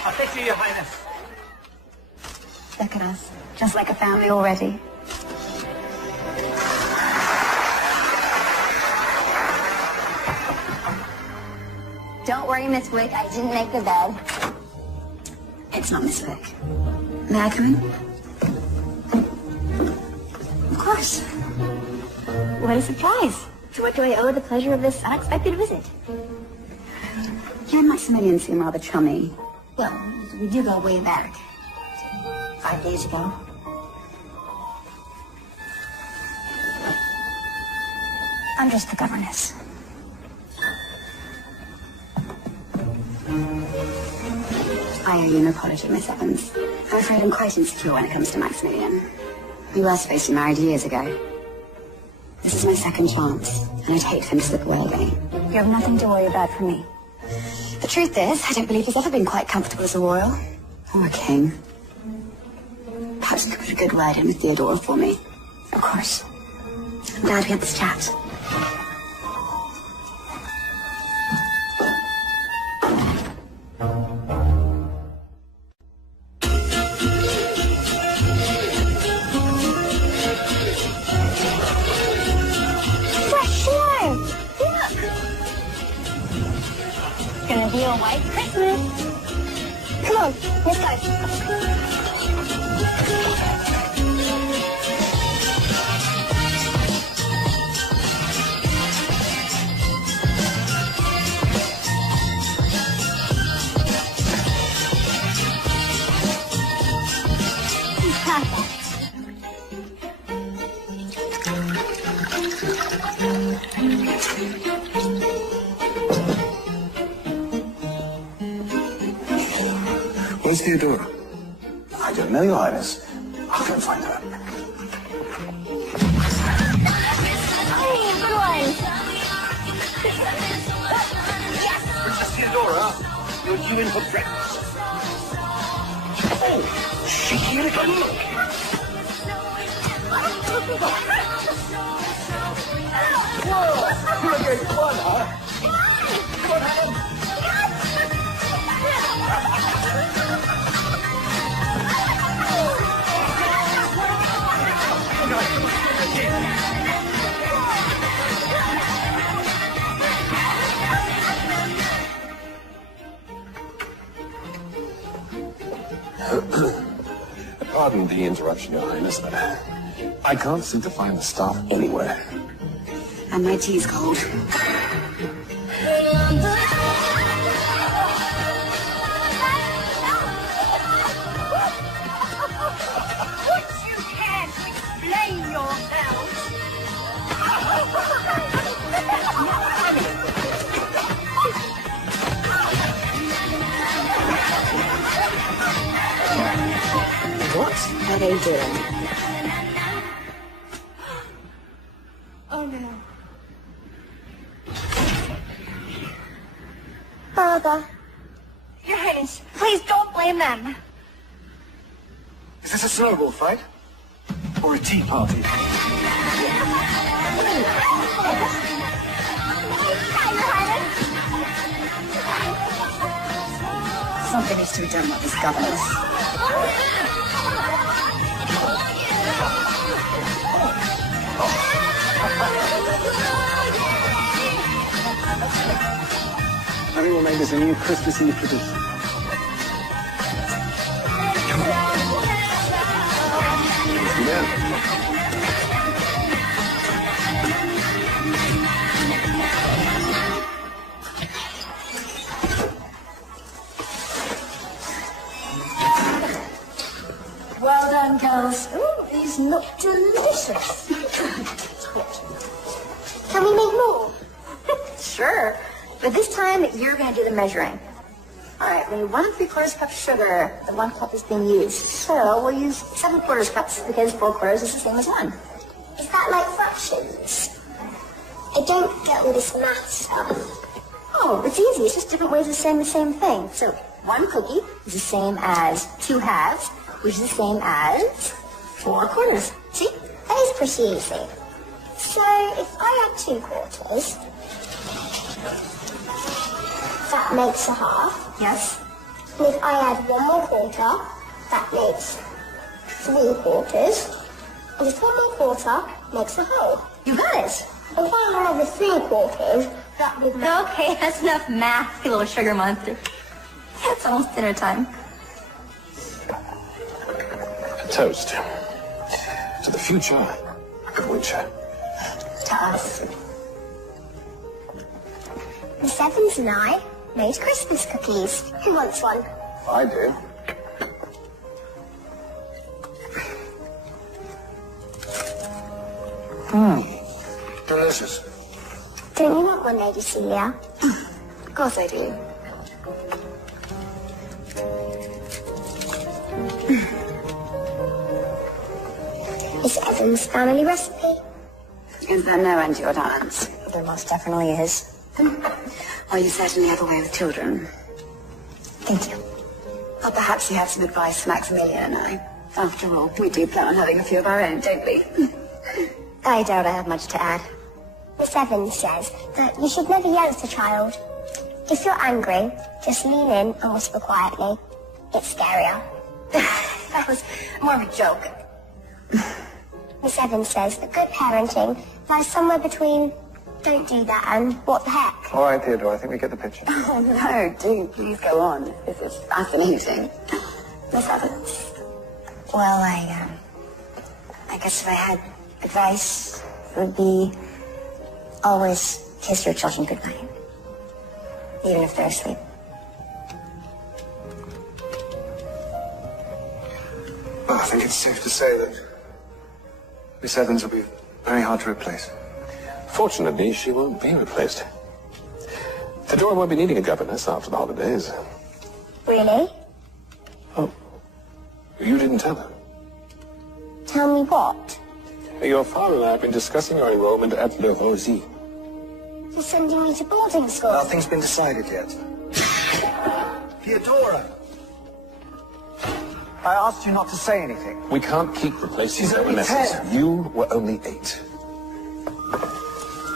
I'll take you, Your Highness. Look at us. Just like a family already. Don't worry, Miss Wick, I didn't make the bed. It's not Miss Wick. May I come in? Of course. What a surprise. To what do I owe the pleasure of this unexpected visit? You and Maximilian seem rather chummy. Well, we do go way back. 5 days ago. I'm just the governess. I owe you an apology, Miss Evans. I'm afraid I'm quite insecure when it comes to Maximilian. We were supposed to be married years ago. This is my second chance, and I'd hate for him to slip away again. You have nothing to worry about from me. The truth is, I don't believe he's ever been quite comfortable as a royal. Or a king. Perhaps you could put a good word in with Theodora for me. Of course. I'm glad we had this chat. Gonna be a white Christmas. Come on, let's go. Where's Theodora? I don't know, Your Highness. I'll go and find her. Hey, good one. Princess Theodora, you're due in for breakfast. Oh, cheeky little monkey. Whoa, you're a great fun, huh? Come on, Helen. Pardon the interruption, Your Highness, but I can't seem to find the staff anywhere. And my tea's cold. What are they doing? Oh no. Father, Your Highness, please don't blame them. Is this a snowball fight? Or a tea party? Something needs to be done about this governess. I think we'll make this a new Christmas Eve tradition. Yeah. Well done, girls. Ooh, these look delicious. Can we make more? Sure. But this time, you're going to do the measuring. All right, we need 1 3/4 cup sugar. The 1 cup is being used. So we'll use 7/4 cups because 4 quarters is the same as 1. Is that like fractions? I don't get all this math stuff. Oh, it's easy. It's just different ways of saying the same thing. So 1 cookie is the same as 2 halves, which is the same as 4 quarters. See? That is pretty easy. So if I add 2 quarters, that makes a half. Yes. And if I add 1 more quarter, that makes 3 quarters. And if 1 more quarter makes a whole. You got it. And if I add another 3 quarters, that would make... Okay, that's enough math, you little sugar monster. It's almost dinner time. A toast. To the future of Winter. To us. Miss Evans and I made Christmas cookies. Who wants one? I do. Delicious. Don't you want one, Lady Celia? Of course I do. Miss Evans' family recipe. Is there no end to your talents? There most definitely is. Well, you certainly have a way with children. Thank you. Well, perhaps you have some advice for Maximilian and I. After all, we do plan on having a few of our own, don't we? I doubt I have much to add. Miss Evans says that you should never yell at a child. If you're angry, just lean in and whisper quietly. It's scarier. That was more of a joke. Miss Evans says that good parenting lies somewhere between don't do that and what the heck. All right, Theodore, I think we get the picture. Oh, no, do please go on. This is fascinating. Miss Evans. Well, I guess if I had advice, it would be always kiss your children goodnight, even if they're asleep. Well, I think it's safe to say that Miss Evans will be very hard to replace. Fortunately, she won't be replaced. Theodora won't be needing a governess after the holidays. Really? Oh, you didn't tell her. Tell me what? Your father and I have been discussing your enrollment at Le Rosy. You're sending me to boarding school? Nothing's been decided yet. Theodora! I asked you not to say anything. We can't keep replacing She's only governesses. 10. You were only 8.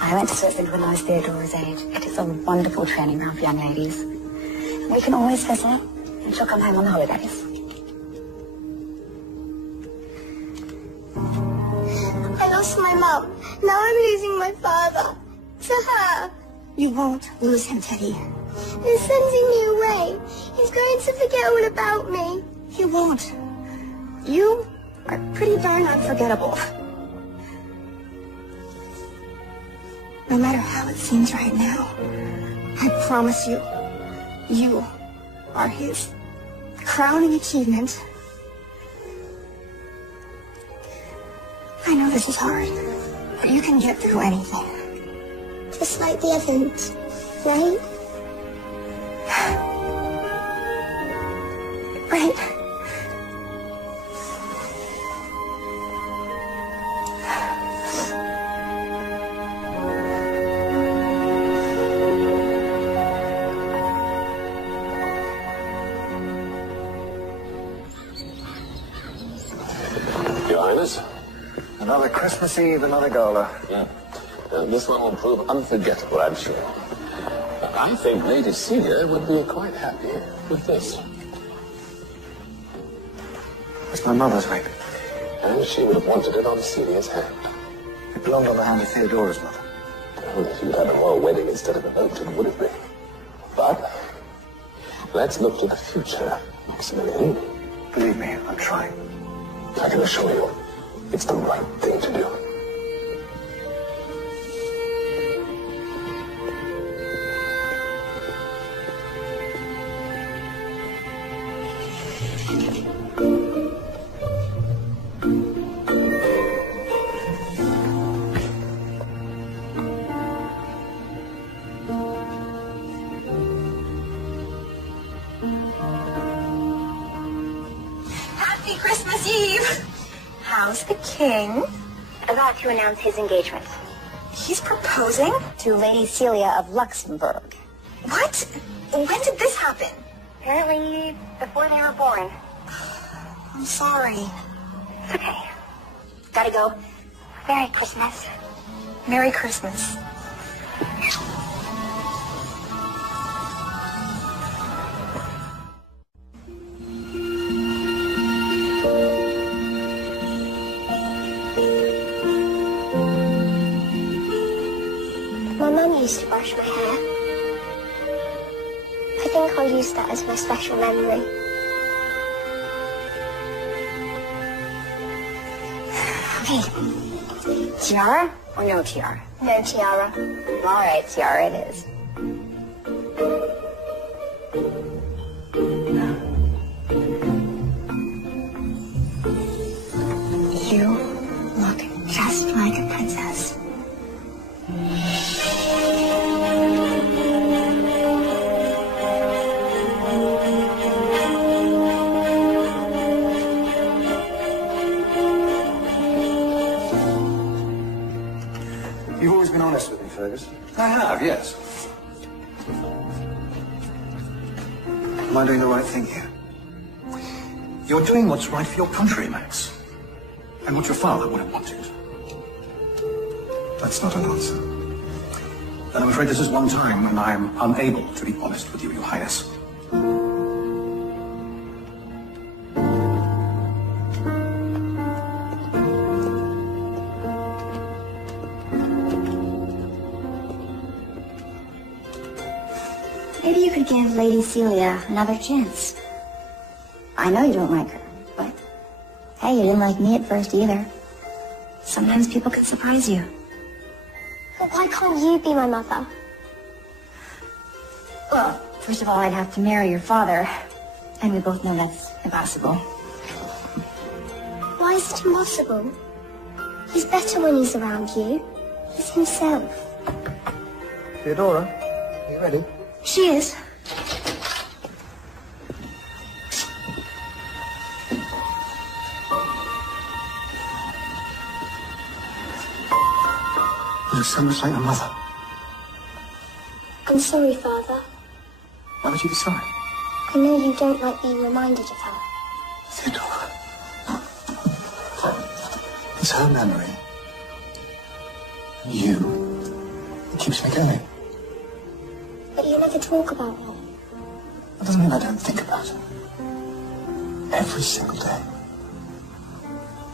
I went to Switzerland when I was Theodora's age. It is a wonderful training ground for young ladies. We can always visit, and she'll come home on holidays. I lost my mum. Now I'm losing my father. To her. You won't lose him, Teddy. He's sending me away. He's going to forget all about me. You won't. You are pretty darn unforgettable. No matter how it seems right now, I promise you, you are his crowning achievement. I know this is hard, but you can get through anything. Just like the Evans, right? Right. Your Highness? Another Christmas Eve, another gala. Yeah. This one will prove unforgettable, I'm sure. I think Lady Celia would be quite happy with this. It's my mother's ring. And she would have wanted it on Celia's hand. It belonged on the hand of Theodora's mother. Well, she would have a royal wedding instead of an oaten, would it be? But let's look to the future, Maximilian. Believe me, I'm trying. I can assure you, it's the right thing to do. Happy Christmas Eve! How's the king? About to announce his engagement. He's proposing? To Lady Celia of Luxembourg. What? When did this happen? Apparently, before they were born. I'm sorry. It's okay. Gotta go. Merry Christmas. Merry Christmas. My mum used to brush my hair. I think I'll use that as my special memory. Okay. Tiara or no tiara? No tiara. All right, tiara it is. You look just like a princess. Fergus? I have, yes. Am I doing the right thing here? You're doing what's right for your country, Max. And what your father would have wanted. That's not an answer. And I'm afraid this is one time when I am unable to be honest with you, Your Highness. Maybe you could give Lady Celia another chance. I know you don't like her, but hey, you didn't like me at first either. Sometimes people can surprise you. But why can't you be my mother? Well, first of all, I'd have to marry your father, and we both know that's impossible. Why is it impossible? He's better when he's around you. He's himself. Theodora, are you ready? She is. You look so much like your mother. I'm sorry, Father. Why would you be sorry? I know you don't like being reminded of her. Theodora. It's her memory. And you. It keeps me going. But you never talk about her. That doesn't mean I don't think about her. Every single day.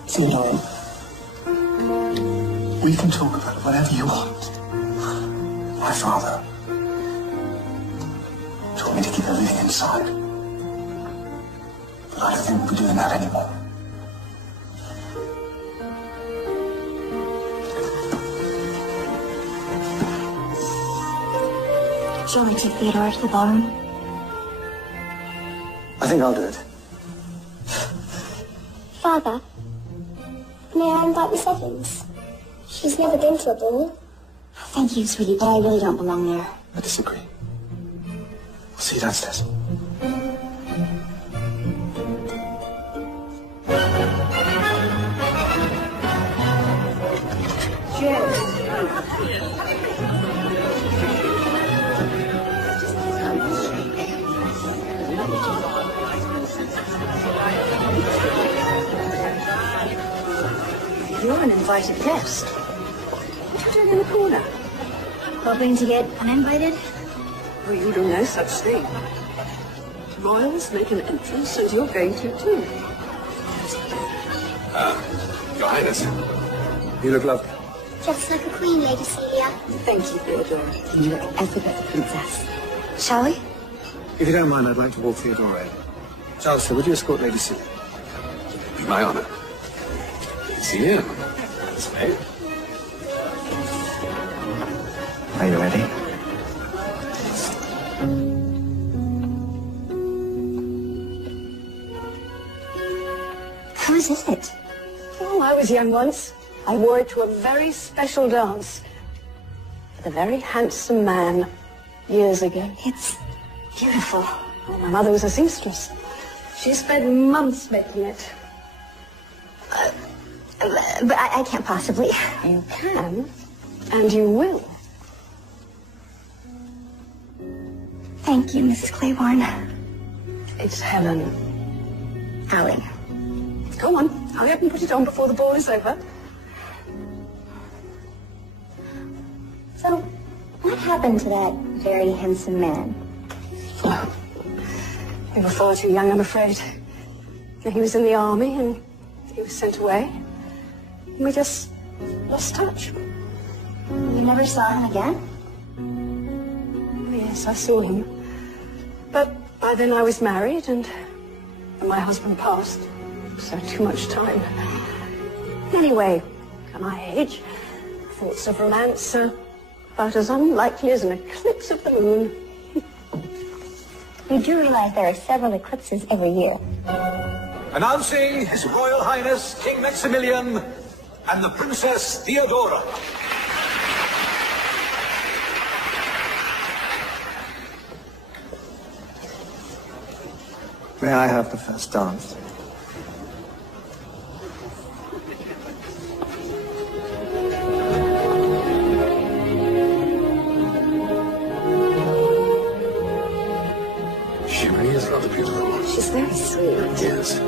Theodora, we can talk about it whenever you want. My father told me to keep everything inside. But I don't think we'll be doing that anymore. Shall we take Theodora to the ballroom? I think I'll do it. Father, may I invite Miss Evans? She's never been to a ball. Thank you, sweetie, but I really don't belong there. I disagree. I'll see you downstairs. You're an invited guest. What are you doing in the corner? Hoping to get uninvited? Well, you do no such thing. Royals make an entrance, and you're going to too. Your Highness. You look lovely. Just like a queen, Lady Celia. Thank you, Theodora. You look every bit a princess. Shall we? If you don't mind, I'd like to walk Theodora in. Chancellor, would you escort Lady Celia? Be my honor. See you. That's right. Are you ready? Whose is it? Oh, I was young once. I wore it to a very special dance with a very handsome man years ago. It's beautiful. Well, my mother was a seamstress. She spent months making it. But I can't possibly. You can, and you will. Thank you, Mrs. Claiborne. It's Helen. Allie. Go on, hurry up and put it on before the ball is over. So, what happened to that very handsome man? Well, you were far too young, I'm afraid. He was in the army and he was sent away. And we just lost touch. You never saw him again? Oh, yes, I saw him. But by then I was married and my husband passed. So too much time. Anyway, at my age, thoughts of romance are about as unlikely as an eclipse of the moon. You do realize there are several eclipses every year. Announcing His Royal Highness King Maximilian and the Princess Theodora. May I have the first dance? Yes.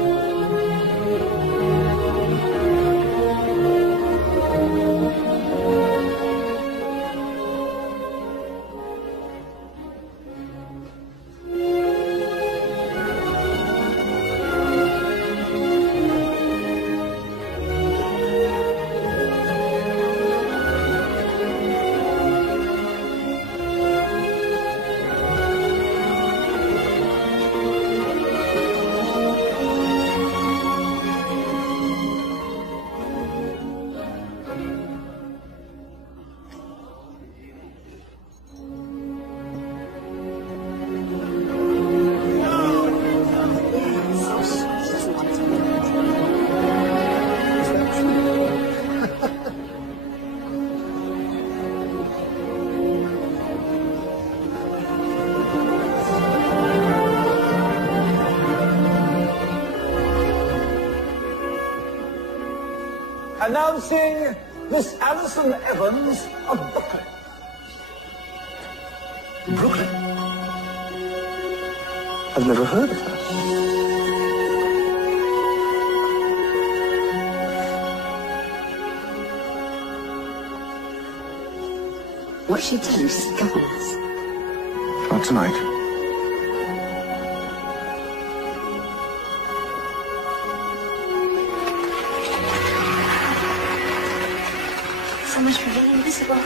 Announcing Miss Alison Evans of Brooklyn. Brooklyn? I've never heard of her. What's she doing? She's governess. Not tonight. So much for being invisible.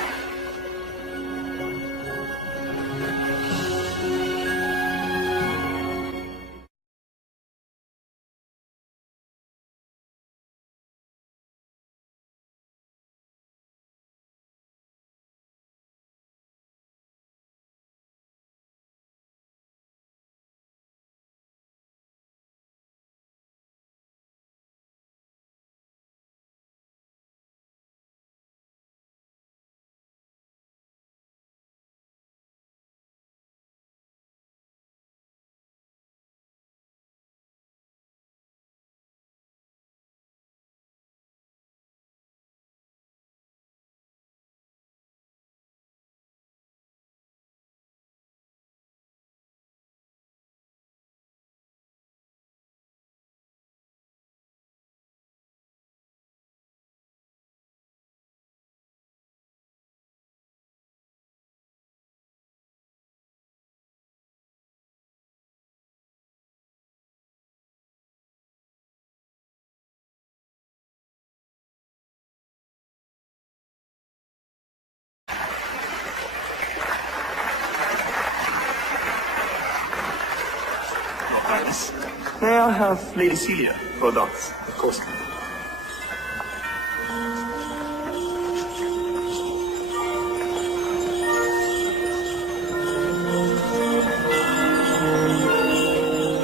May I have Lady Celia for a dance? Of course.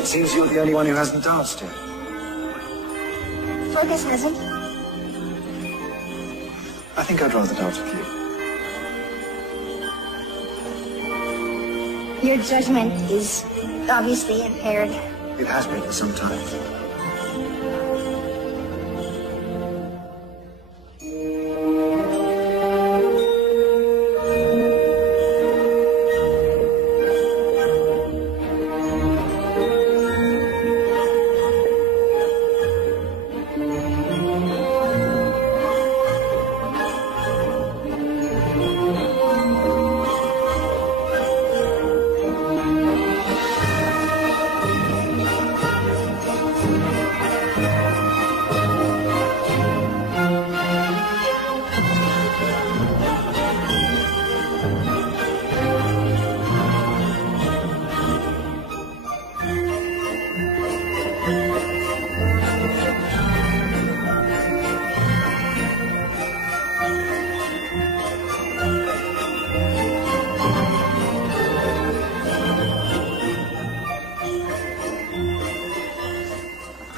It seems you're the only one who hasn't danced yet. Fergus hasn't. I think I'd rather dance with you. Your judgment is obviously impaired. It has been for some time.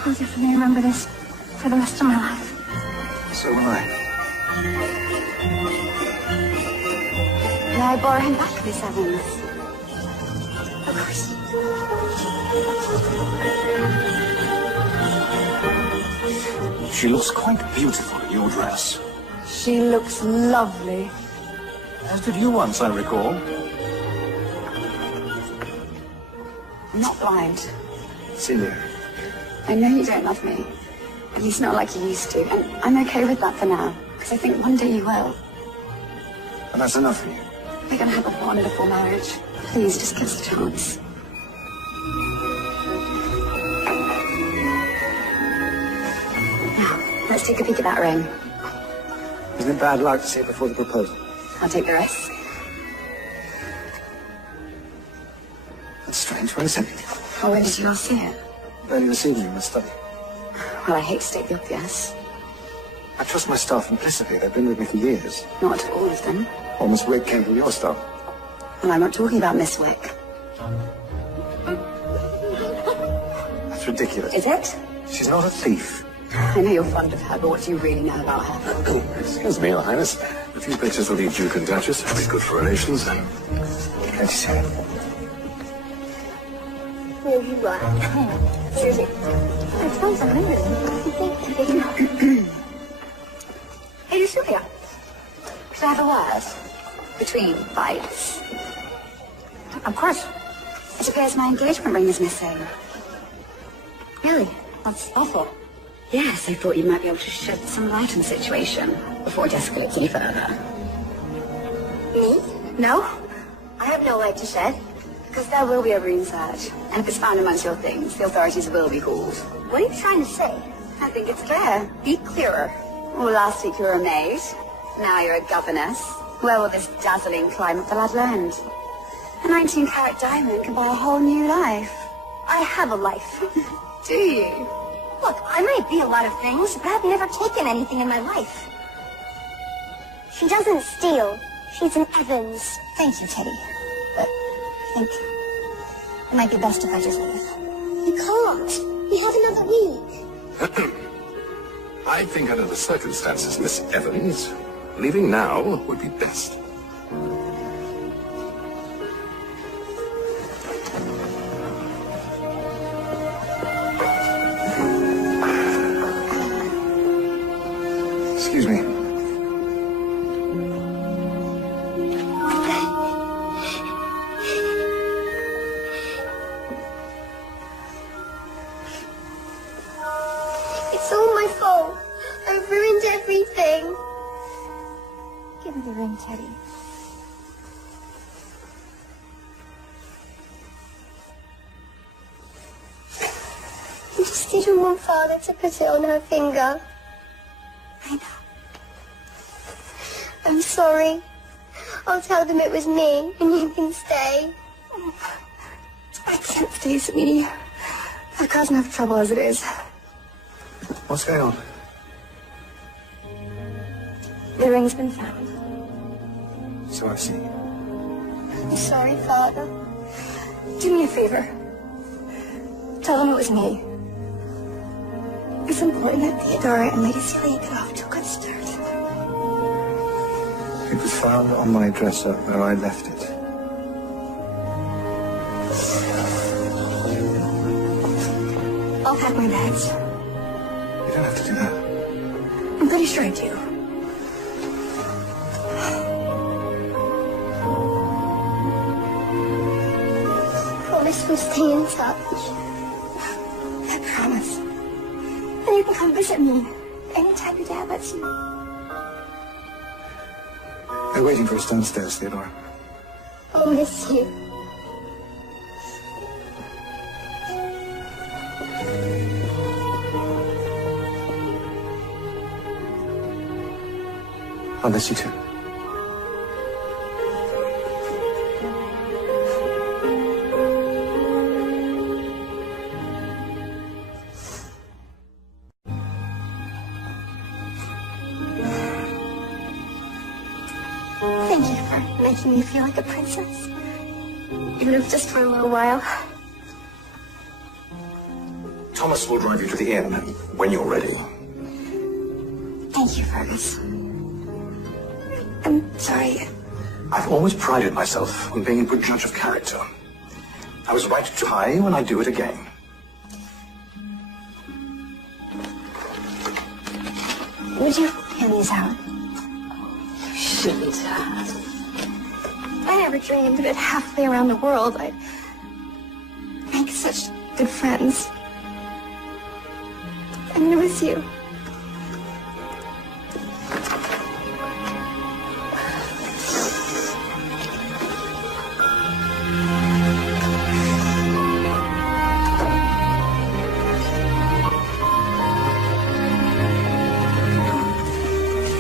I'll definitely remember this for the rest of my life. So will I. May I borrow him back, Miss Evans? Of course. She looks quite beautiful in your dress. She looks lovely. As did you once, I recall. I'm not blind. Celia, I know you don't love me. At least not like you used to. And I'm okay with that for now. Because I think one day you will. And that's enough for you. We're going to have a wonderful marriage. Please, just give us a chance. Now, let's take a peek at that ring. Isn't it bad luck to see it before the proposal? I'll take the risk. That's strange. Where is it? Oh, when did you all see it? Early this evening in the study. Well, I hate to state the obvious. I trust my staff implicitly. They've been with me for years. Not all of them. Well, Miss Wick came from your staff. Well, I'm not talking about Miss Wick. That's ridiculous. Is it? She's not a thief. I know you're fond of her, but what do you really know about her? Excuse me, Your Highness. A few pictures of the Duke and Duchess would be good for relations. Can't you see it? No, you right. Susie, it sounds amazing. Hey, Julia. Should I have a word? Between bites? Of course. It appears my engagement ring is missing. Really? That's awful. Yes, I thought you might be able to shed some light on the situation before it escalates any further. Me? No? I have no light to shed. Because there will be a room search. And if it's found amongst your things, the authorities will be called. What are you trying to say? I think it's clear. Be clearer. Well, last week you were a maid. Now you're a governess. Where will this dazzling climb of the ladder end? A 19-carat diamond can buy a whole new life. I have a life. Do you? Look, I might be a lot of things, but I've never taken anything in my life. She doesn't steal. She's an Evans. Thank you, Teddy. But I think it might be best if I just leave. You can't. We have another week. I think under the circumstances, Miss Evans, leaving now would be best. Excuse me. It's all my fault. I've ruined everything. Give me the ring, Teddy. I just didn't want Father to put it on her finger. I know. I'm sorry. I'll tell them it was me, and you can stay. I can't stay, sweetie. I've caused enough trouble as it is. What's going on? The ring's been found. So I see. I'm sorry, Father. Do me a favor. Tell them it was me. It's important that Theodora and Lady Celia get off to a good start. It was found on my dresser where I left it. I'll pack my bags. You don't have to do that. I'm pretty sure I do. Promise we'll stay in touch. I promise. And you can come visit me anytime your dad lets you. They're waiting for us downstairs, Theodora. I'll miss you. I'll miss you too. Thank you for making me feel like a princess. Even if just for a little while. Thomas will drive you to the inn when you're ready. Thank you, Fergus. I'm sorry. I've always prided myself on being a good judge of character. I was right to try when I do it again. Would you hand these out? You shouldn't have. I never dreamed that halfway around the world I'd make such good friends. I'm gonna miss you.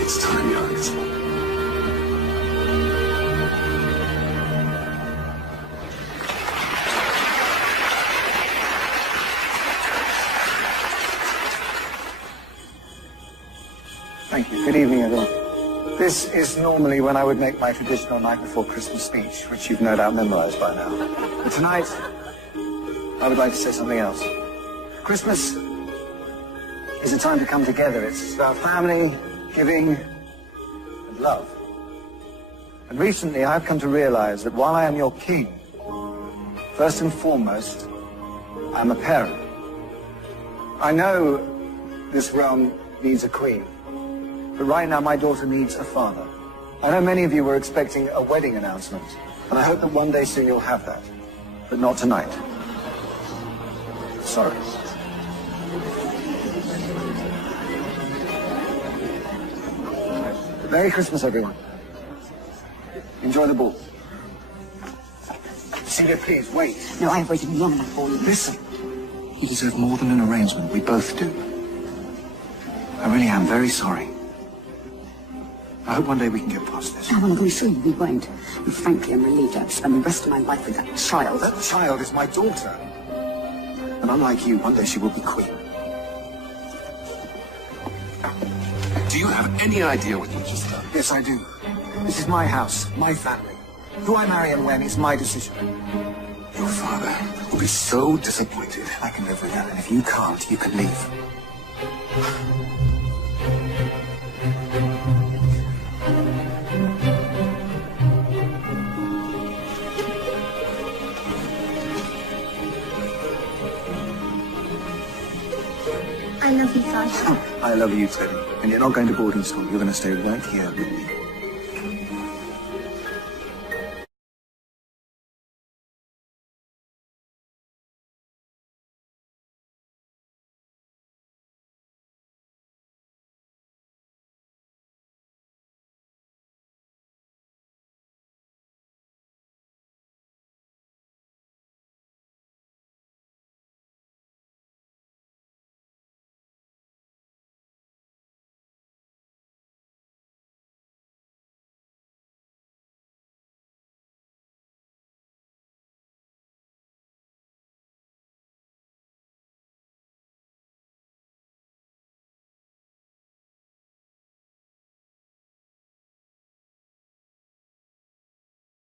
It's time, youngest. Thank you. Good evening, everyone. This is normally when I would make my traditional night before Christmas speech, which you've no doubt memorized by now. But tonight, I would like to say something else. Christmas is a time to come together. It's about family, giving, and love. And recently, I've come to realize that while I am your king, first and foremost, I'm a parent. I know this realm needs a queen. But right now, my daughter needs a father. I know many of you were expecting a wedding announcement, and I hope that one day soon you'll have that. But not tonight. Sorry. Merry Christmas, everyone. Enjoy the ball. Celia, please, wait. No, I've waited long enough for you. Listen. You deserve more than an arrangement. We both do. I really am very sorry. I hope one day we can get past this. I want to reassure you we won't. And frankly, I'm relieved I've spent the rest of my life with that child. That child is my daughter. And unlike you, one day she will be queen. Do you have any idea what you just done? Yes, I do. This is my house, my family. Who I marry and when is my decision. Your father will be so disappointed. I can live with that, and if you can't, you can leave. I love you, Father. I love you, Teddy. And you're not going to boarding school. You're going to stay right here with me.